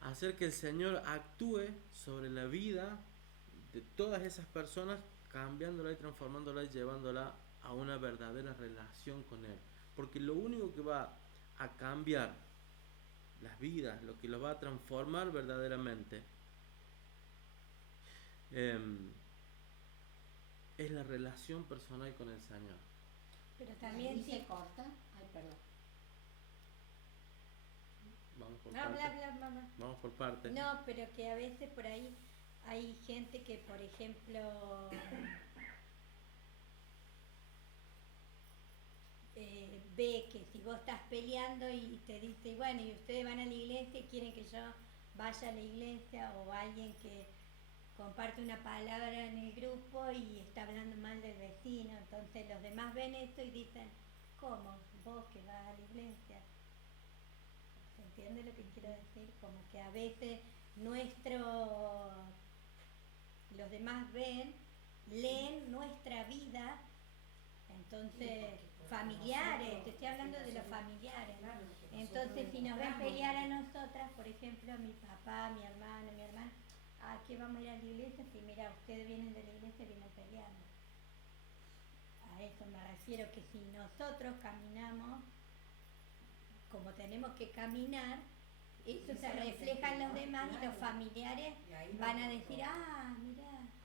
hacer que el Señor actúe sobre la vida de todas esas personas, cambiándola y transformándola y llevándola a una verdadera relación con Él. Porque lo único que va a cambiar las vidas, lo que los va a transformar verdaderamente, es la relación personal con el Señor. Pero también ¿Y se corta? Ay, perdón. Vamos por parte. mamá. Vamos por parte. No, pero que a veces por ahí hay gente que, por ejemplo, ve que si vos estás peleando y te dice, bueno, y ustedes van a la iglesia y quieren que yo vaya a la iglesia, o alguien que comparte una palabra en el grupo y está hablando mal del vecino, entonces los demás ven esto y dicen, ¿cómo? Vos que vas a la iglesia. ¿Se entiende lo que quiero decir? Como que a veces los demás leen nuestra vida, entonces familiares, te estoy hablando de los familiares. Entonces si nos ven pelear a nosotras, por ejemplo, mi papá, mi hermana, ¿a qué vamos a ir a la iglesia? Si mira, ustedes vienen de la iglesia y vienen peleando. A eso me refiero, que si nosotros caminamos como tenemos que caminar, eso se refleja en los demás, y los familiares van a decir, mira.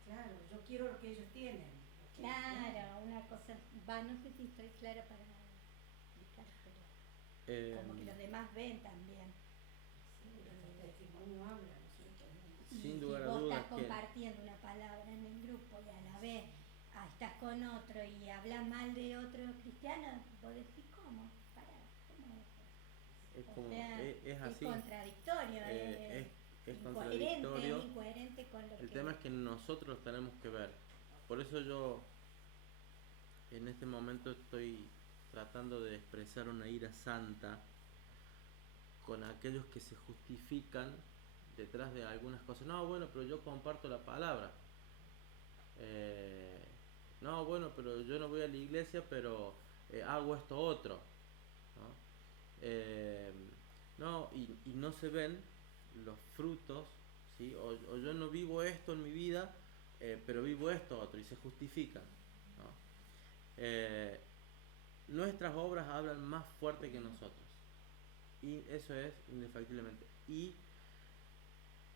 Claro, yo quiero lo que ellos tienen. Claro, una cosa, no sé si estoy clara para explicar, pero como que los demás ven también. Sí, el testimonio habla, ¿no es cierto? Sin lugar a si vos dudas estás compartiendo una palabra en el grupo y a la vez estás con otro y hablas mal de otro cristiano, vos decís, ¿cómo? ¿Cómo es? Es como, o sea, es así. Es contradictorio, es contradictorio. Incoherente con lo El tema es que nosotros tenemos que ver. Por eso yo en este momento estoy tratando de expresar una ira santa con aquellos que se justifican detrás de algunas cosas. No, bueno, pero yo comparto la palabra. No, bueno, pero yo no voy a la iglesia, pero hago esto otro, ¿no? no, y no se ven los frutos, ¿sí? O yo no vivo esto en mi vida, pero vivo esto otro, y se justifican, ¿no? Nuestras obras hablan más fuerte que nosotros, y eso es indefectiblemente. Y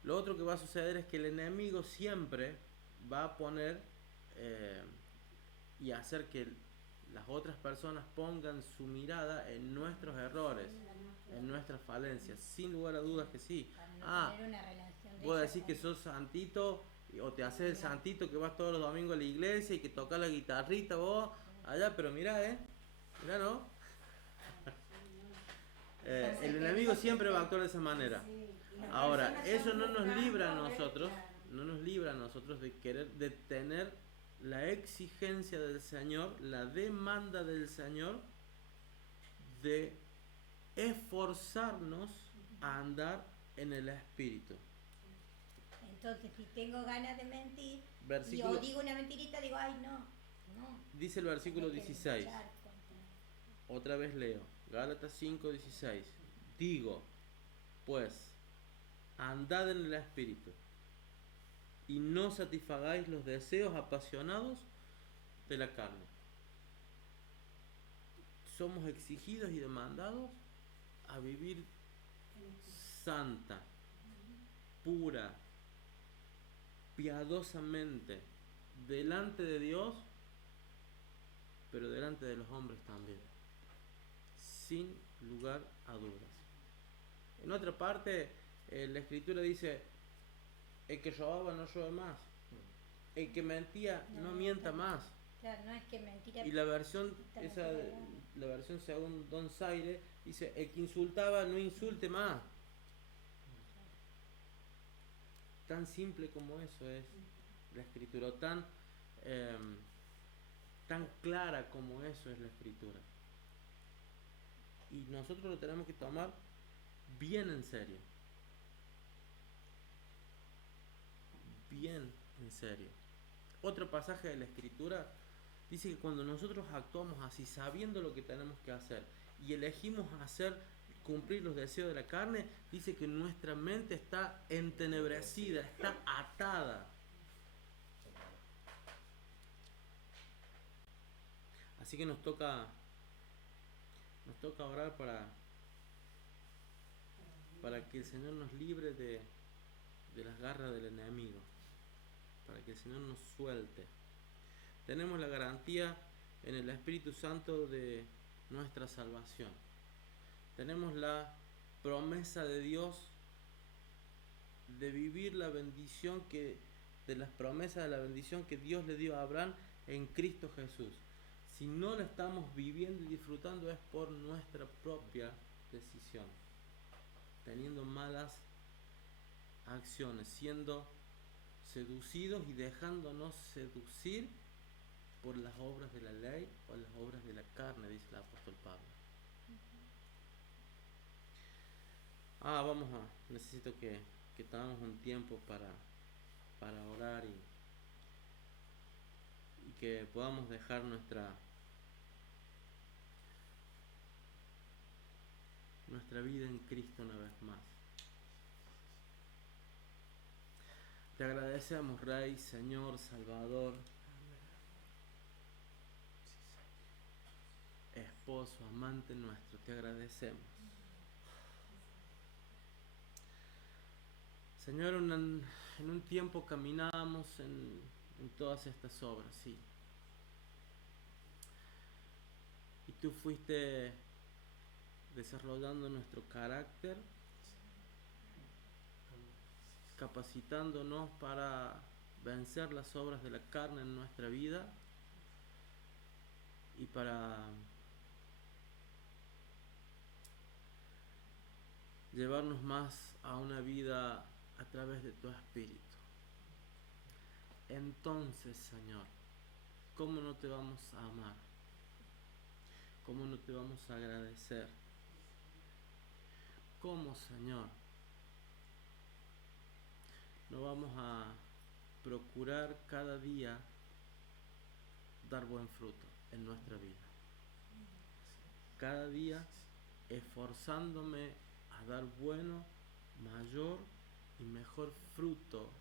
lo otro que va a suceder es que el enemigo siempre va a poner y hacer que las otras personas pongan su mirada en nuestros errores, en nuestras falencias, sin lugar a dudas que sí. Para no tener una relación de Vos ella decís que con- sos santito, o te haces el santito que vas todos los domingos a la iglesia y que tocas la guitarrita vos allá, pero mirá, mirá, ¿no? El enemigo siempre va a actuar de esa manera. Ahora, eso no nos libra a nosotros, no nos libra a nosotros de querer, de tener la exigencia del Señor, la demanda del Señor de esforzarnos a andar en el Espíritu. Entonces, si tengo ganas de mentir Versículo, y o digo una mentirita, digo, ay, no. dice el versículo Hay que 16, luchar contra- otra vez leo, Gálatas 5:16, digo, pues, andad en el Espíritu y no satisfagáis los deseos apasionados de la carne. Somos exigidos y demandados a vivir santa, pura, piadosamente, delante de Dios, pero delante de los hombres también, sin lugar a dudas. En otra parte, la Escritura dice, el que robaba no robe más, el que mentía no mienta más. Claro, no es que mentira. Y la versión, Estamos esa, hablando. la versión según Don Zaire, dice, el que insultaba no insulte más. Tan simple como eso es la Escritura, o tan clara como eso es la Escritura. Y nosotros lo tenemos que tomar bien en serio. Bien en serio. Otro pasaje de la Escritura dice que cuando nosotros actuamos así, sabiendo lo que tenemos que hacer, y elegimos cumplir los deseos de la carne, dice que nuestra mente está entenebrecida, está atada. Así que nos toca orar para que el Señor nos libre de las garras del enemigo, para que el Señor nos suelte. Tenemos la garantía en el Espíritu Santo de nuestra salvación. Tenemos la promesa de Dios de vivir la bendición de las promesas de la bendición que Dios le dio a Abraham en Cristo Jesús. Si no la estamos viviendo y disfrutando es por nuestra propia decisión, teniendo malas acciones, siendo seducidos y dejándonos seducir por las obras de la ley o las obras de la carne, dice el apóstol Pablo. Necesito que tengamos un tiempo para orar y que podamos dejar nuestra vida en Cristo una vez más. Te agradecemos, Rey, Señor, Salvador, esposo, amante nuestro, te agradecemos. Señor, en un tiempo caminábamos en todas estas obras, sí. Y tú fuiste desarrollando nuestro carácter, capacitándonos para vencer las obras de la carne en nuestra vida y para llevarnos más a una vida a través de tu Espíritu. Entonces, Señor, ¿cómo no te vamos a amar? ¿Cómo no te vamos a agradecer? ¿Cómo, Señor, no vamos a procurar cada día dar buen fruto en nuestra vida? Cada día esforzándome a dar bueno, mayor y mejor fruto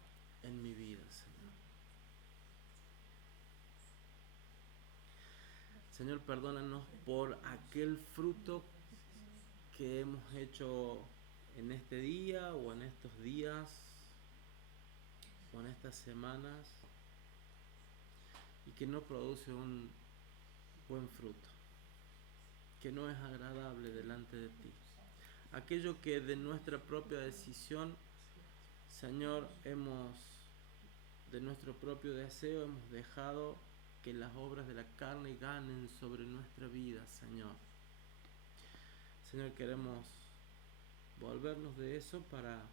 en mi vida, Señor. Señor, perdónanos por aquel fruto que hemos hecho en este día o en estos días o en estas semanas y que no produce un buen fruto, que no es agradable delante de ti. Aquello que de nuestra propia decisión, Señor, de nuestro propio deseo, hemos dejado que las obras de la carne ganen sobre nuestra vida, Señor. Señor, queremos volvernos de eso para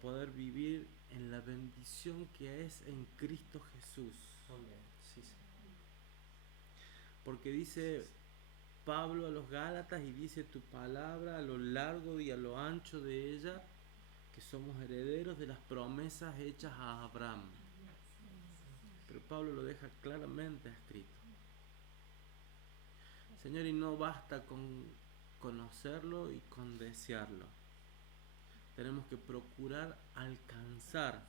poder vivir en la bendición que es en Cristo Jesús. Amén. Sí, Señor. Porque dice Pablo a los Gálatas y dice tu palabra a lo largo y a lo ancho de ella, que somos herederos de las promesas hechas a Abraham. Pero Pablo lo deja claramente escrito. Señor, y no basta con conocerlo y con desearlo. Tenemos que procurar alcanzar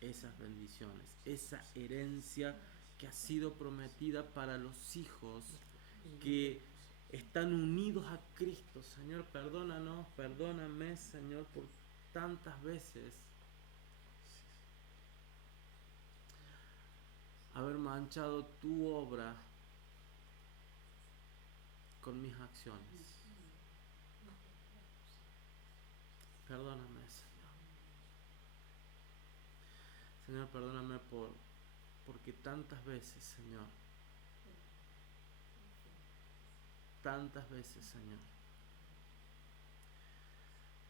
esas bendiciones, esa herencia que ha sido prometida para los hijos que están unidos a Cristo. Señor, perdónanos, perdóname, Señor, por tantas veces haber manchado tu obra con mis acciones. Perdóname, Señor. Señor, perdóname porque tantas veces, Señor,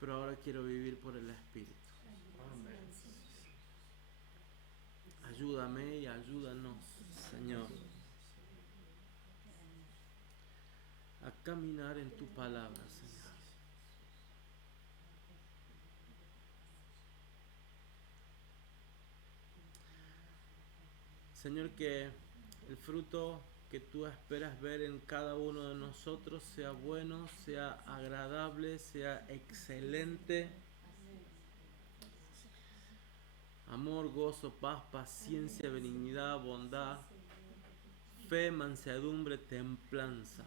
pero ahora quiero vivir por el Espíritu. Amén. Ayúdame y ayúdanos, Señor, a caminar en tu palabra, Señor. Señor, que el fruto que tú esperas ver en cada uno de nosotros sea bueno, sea agradable, sea excelente. Amor, gozo, paz, paciencia, benignidad, bondad, fe, mansedumbre, templanza.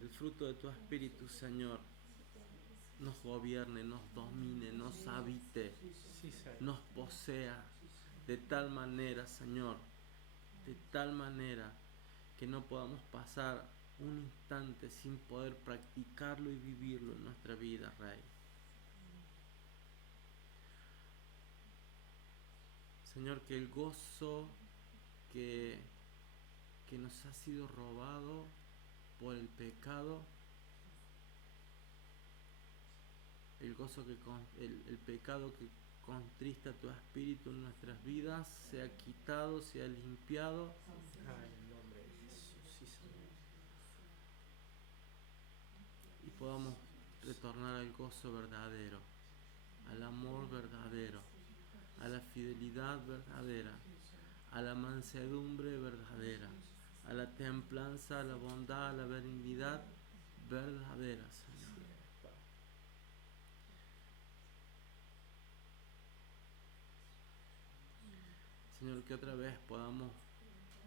El fruto de tu Espíritu, Señor, nos gobierne, nos domine, nos habite, Sí, Señor. nos posea de tal manera, Señor, de tal manera que no podamos pasar un instante sin poder practicarlo y vivirlo en nuestra vida, Rey. Señor, que el gozo que nos ha sido robado por el pecado, el pecado que contrista tu espíritu en nuestras vidas, sea quitado, sea limpiado. Ay, en el nombre de Jesús. Sí, Señor. Y podamos retornar al gozo verdadero, al amor verdadero, a la fidelidad verdadera, a la mansedumbre verdadera, a la templanza, a la bondad, a la benignidad verdadera, Señor. Señor, que otra vez podamos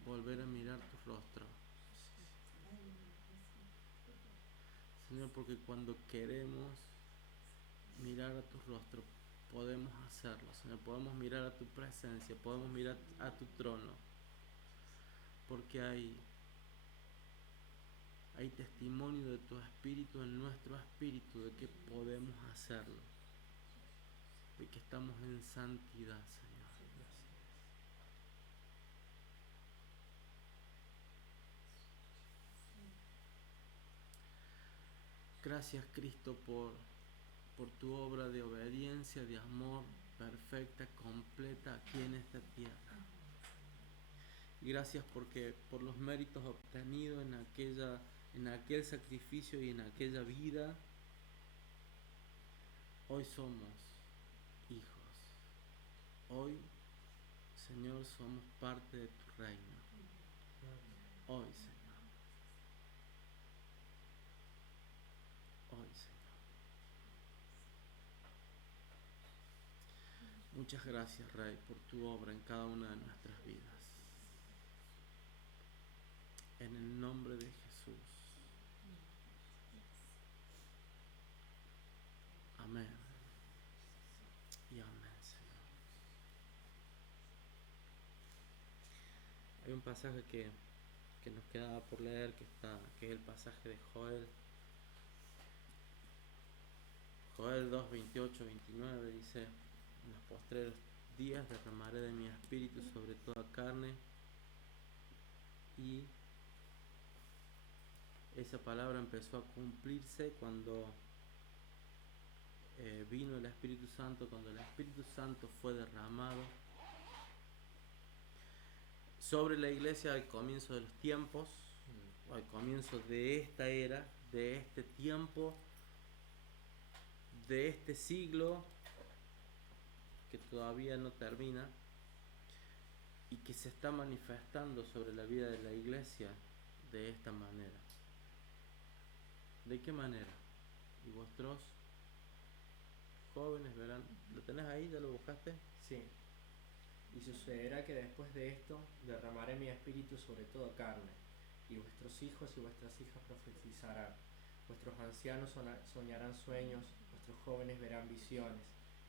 volver a mirar tu rostro. Señor, porque cuando queremos mirar a tu rostro, podemos hacerlo, Señor. Podemos mirar a tu presencia, podemos mirar a tu trono. Porque hay testimonio de tu espíritu en nuestro espíritu de que podemos hacerlo, de que estamos en santidad, Señor. Gracias, Cristo, por tu obra de obediencia, de amor perfecta, completa aquí en esta tierra. Y gracias porque por los méritos obtenidos en aquel sacrificio y en aquella vida, hoy somos hijos. Hoy, Señor, somos parte de tu reino. Hoy, Señor. Hoy, Señor. Muchas gracias, Rey, por tu obra en cada una de nuestras vidas. En el nombre de Jesús. Amén. Y amén, Señor. Hay un pasaje que nos quedaba por leer, que es el pasaje de Joel. Joel 2, 28, 29 dice: en los postreros días derramaré de mi espíritu sobre toda carne. Y esa palabra empezó a cumplirse cuando vino el Espíritu Santo, cuando el Espíritu Santo fue derramado sobre la iglesia al comienzo de los tiempos, o al comienzo de esta era, de este tiempo, de este siglo que todavía no termina y que se está manifestando sobre la vida de la iglesia de esta manera. ¿De qué manera? Y vuestros jóvenes verán. ¿Lo tenés ahí? ¿Ya lo buscaste? Sí. Y sucederá que después de esto derramaré mi espíritu sobre toda carne, y vuestros hijos y vuestras hijas profetizarán, vuestros ancianos soñarán sueños, vuestros jóvenes verán visiones,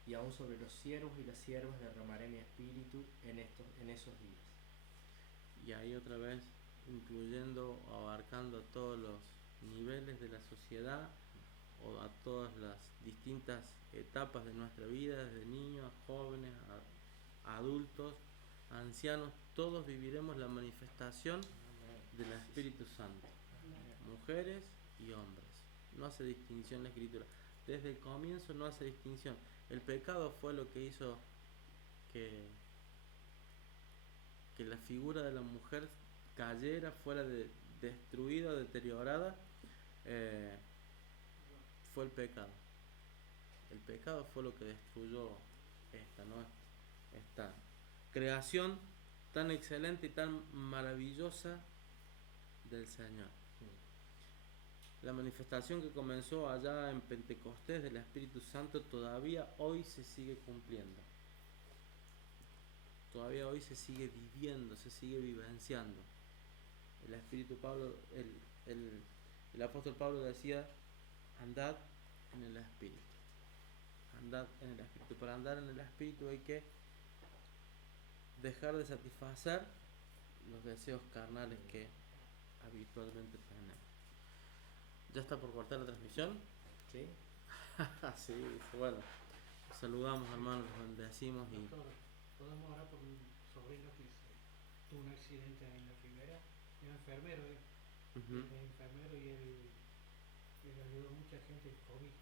y aún sobre los siervos y las siervas derramaré mi espíritu en esos días. Y ahí otra vez, incluyendo, abarcando todos los niveles de la sociedad, o a todas las distintas etapas de nuestra vida, desde niños a jóvenes, a adultos, a ancianos, todos viviremos la manifestación del Espíritu Santo, mujeres y hombres. No hace distinción la Escritura. Desde el comienzo no hace distinción. El pecado fue lo que hizo que la figura de la mujer cayera, fuera destruida, deteriorada. Fue el pecado. El pecado fue lo que destruyó esta creación tan excelente y tan maravillosa del Señor. La manifestación que comenzó allá en Pentecostés del Espíritu Santo todavía hoy se sigue cumpliendo. Todavía hoy se sigue viviendo, se sigue vivenciando. El Espíritu Pablo, el apóstol Pablo decía: andad en el Espíritu. Andad en el Espíritu. Para andar en el Espíritu hay que dejar de satisfacer los deseos carnales que habitualmente tenemos. ¿Ya está por cortar la transmisión? ¿Sí? Sí, bueno. Saludamos, hermanos, los bendecimos y... Doctor, ¿podemos orar por un sobrino que tuvo un accidente en la Ribera? Era enfermero, es enfermero y él ayudó a mucha gente en COVID,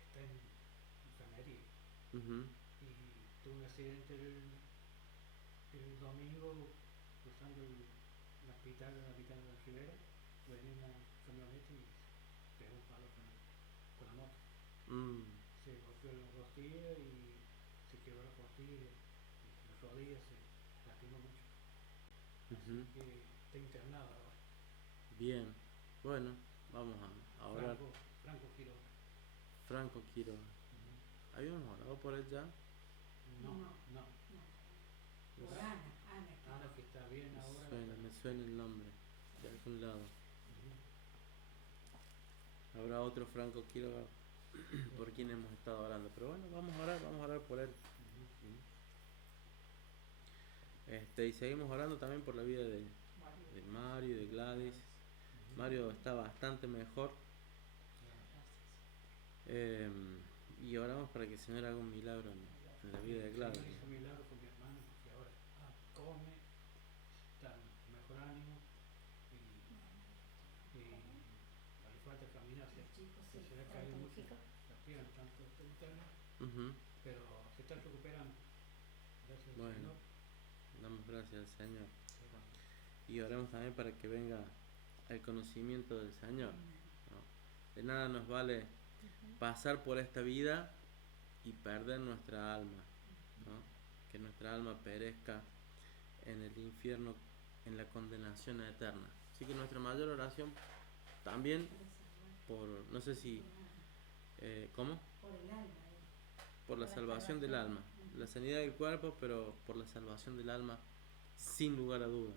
está en enfermería. Y tuvo un accidente el domingo cruzando el hospital de la Ribera, venía una camioneta y pegó un palo con la moto. Se golpeó la costilla y se quebró la costilla, y la rodilla se lastimó mucho. Así que está internado ahora. Bien, bueno, vamos a orar. Franco Quiroga. Franco Quiroga. ¿Habíamos orado por él ya? No. Por Ana Que está bien ahora. Me suena el nombre de algún lado. Habrá otro Franco Quiroga por quien hemos estado orando, pero bueno, vamos a orar por él. Y seguimos orando también por la vida de Mario y de Gladys. Mario está bastante mejor, y oramos para que el Señor haga un milagro en la vida de Gladys. El Señor hizo un milagro con mi hermano, porque ahora come, está en mejor ánimo y le falta caminar, se le ha caído mucho las piernas, tanto interno, pero se está recuperando. Gracias al Señor. Damos gracias al Señor. Y oremos también para que venga el conocimiento del Señor, ¿no? De nada nos vale pasar por esta vida y perder nuestra alma, ¿no? Que nuestra alma perezca en el infierno en la condenación eterna. Así que nuestra mayor oración también por, no sé si, ¿cómo? Por el alma. Por la salvación del alma, la sanidad del cuerpo, pero por la salvación del alma, sin lugar a dudas,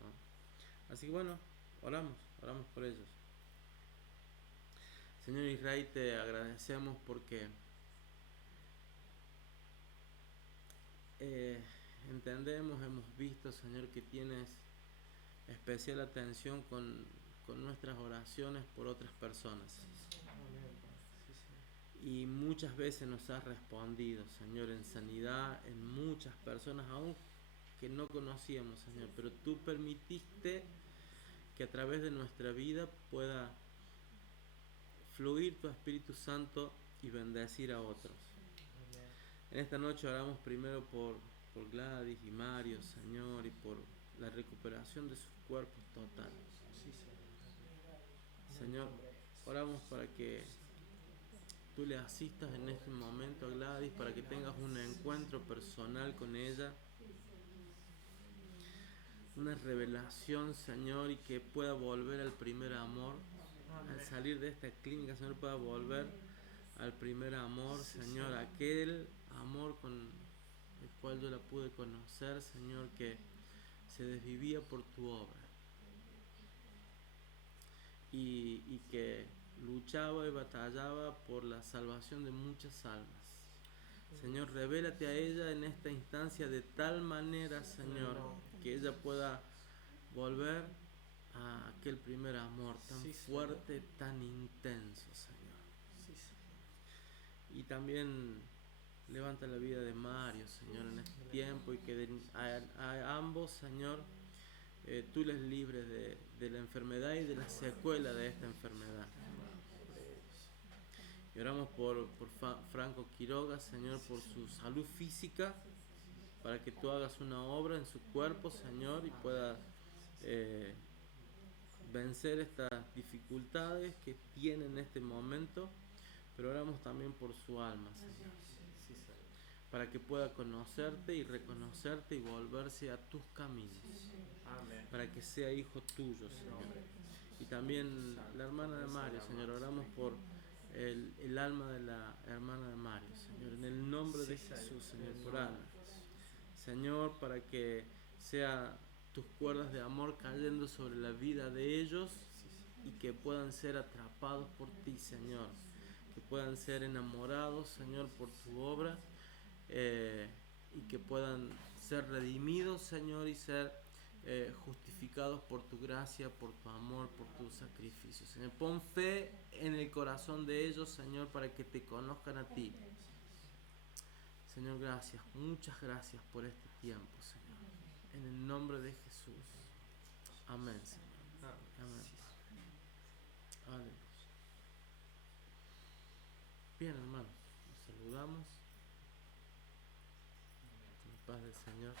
¿no? Así que bueno, oramos por ellos. Señor Israel, te agradecemos porque entendemos, hemos visto, Señor, que tienes especial atención con nuestras oraciones por otras personas. Y muchas veces nos has respondido, Señor, en sanidad, en muchas personas aún que no conocíamos, Señor, pero tú permitiste que a través de nuestra vida pueda fluir tu Espíritu Santo y bendecir a otros. En esta noche oramos primero por Gladys y Mario, Señor, y por la recuperación de sus cuerpos total. Señor, oramos para que tú le asistas en este momento a Gladys, para que tengas un encuentro personal con ella, una revelación, Señor, y que pueda volver al primer amor. Al salir de esta clínica, Señor, pueda volver al primer amor, Señor, aquel amor con el cual yo la pude conocer, Señor, que se desvivía por tu obra y que luchaba y batallaba por la salvación de muchas almas. Señor, revélate a ella en esta instancia de tal manera, Señor, que ella pueda volver a aquel primer amor tan fuerte, tan intenso, Señor. Y también levanta la vida de Mario, Señor, en este tiempo, y que a ambos, Señor, tú les libres de la enfermedad y de la secuela de esta enfermedad. Y oramos por Franco Quiroga, Señor, por su salud física, para que tú hagas una obra en su cuerpo, Señor, y pueda vencer estas dificultades que tiene en este momento. Pero oramos también por su alma, Señor, para que pueda conocerte y reconocerte y volverse a tus caminos. Amén. Para que sea hijo tuyo, Señor. Y también la hermana de Mario, Señor, oramos por el alma de la hermana de Mario, Señor, en el nombre de Jesús, Señor, por alma. Señor, para que sea tus cuerdas de amor cayendo sobre la vida de ellos y que puedan ser atrapados por ti, Señor, que puedan ser enamorados, Señor, por tu obra, y que puedan ser redimidos, Señor, y ser justificados por tu gracia, por tu amor, por tu sacrificio, Señor. Pon fe en el corazón de ellos, Señor, para que te conozcan a ti. Señor, gracias, muchas gracias por este tiempo, Señor. En el nombre de Jesús. Amén, Señor. Amén. Aleluya. Bien, hermanos, nos saludamos. En la paz del Señor.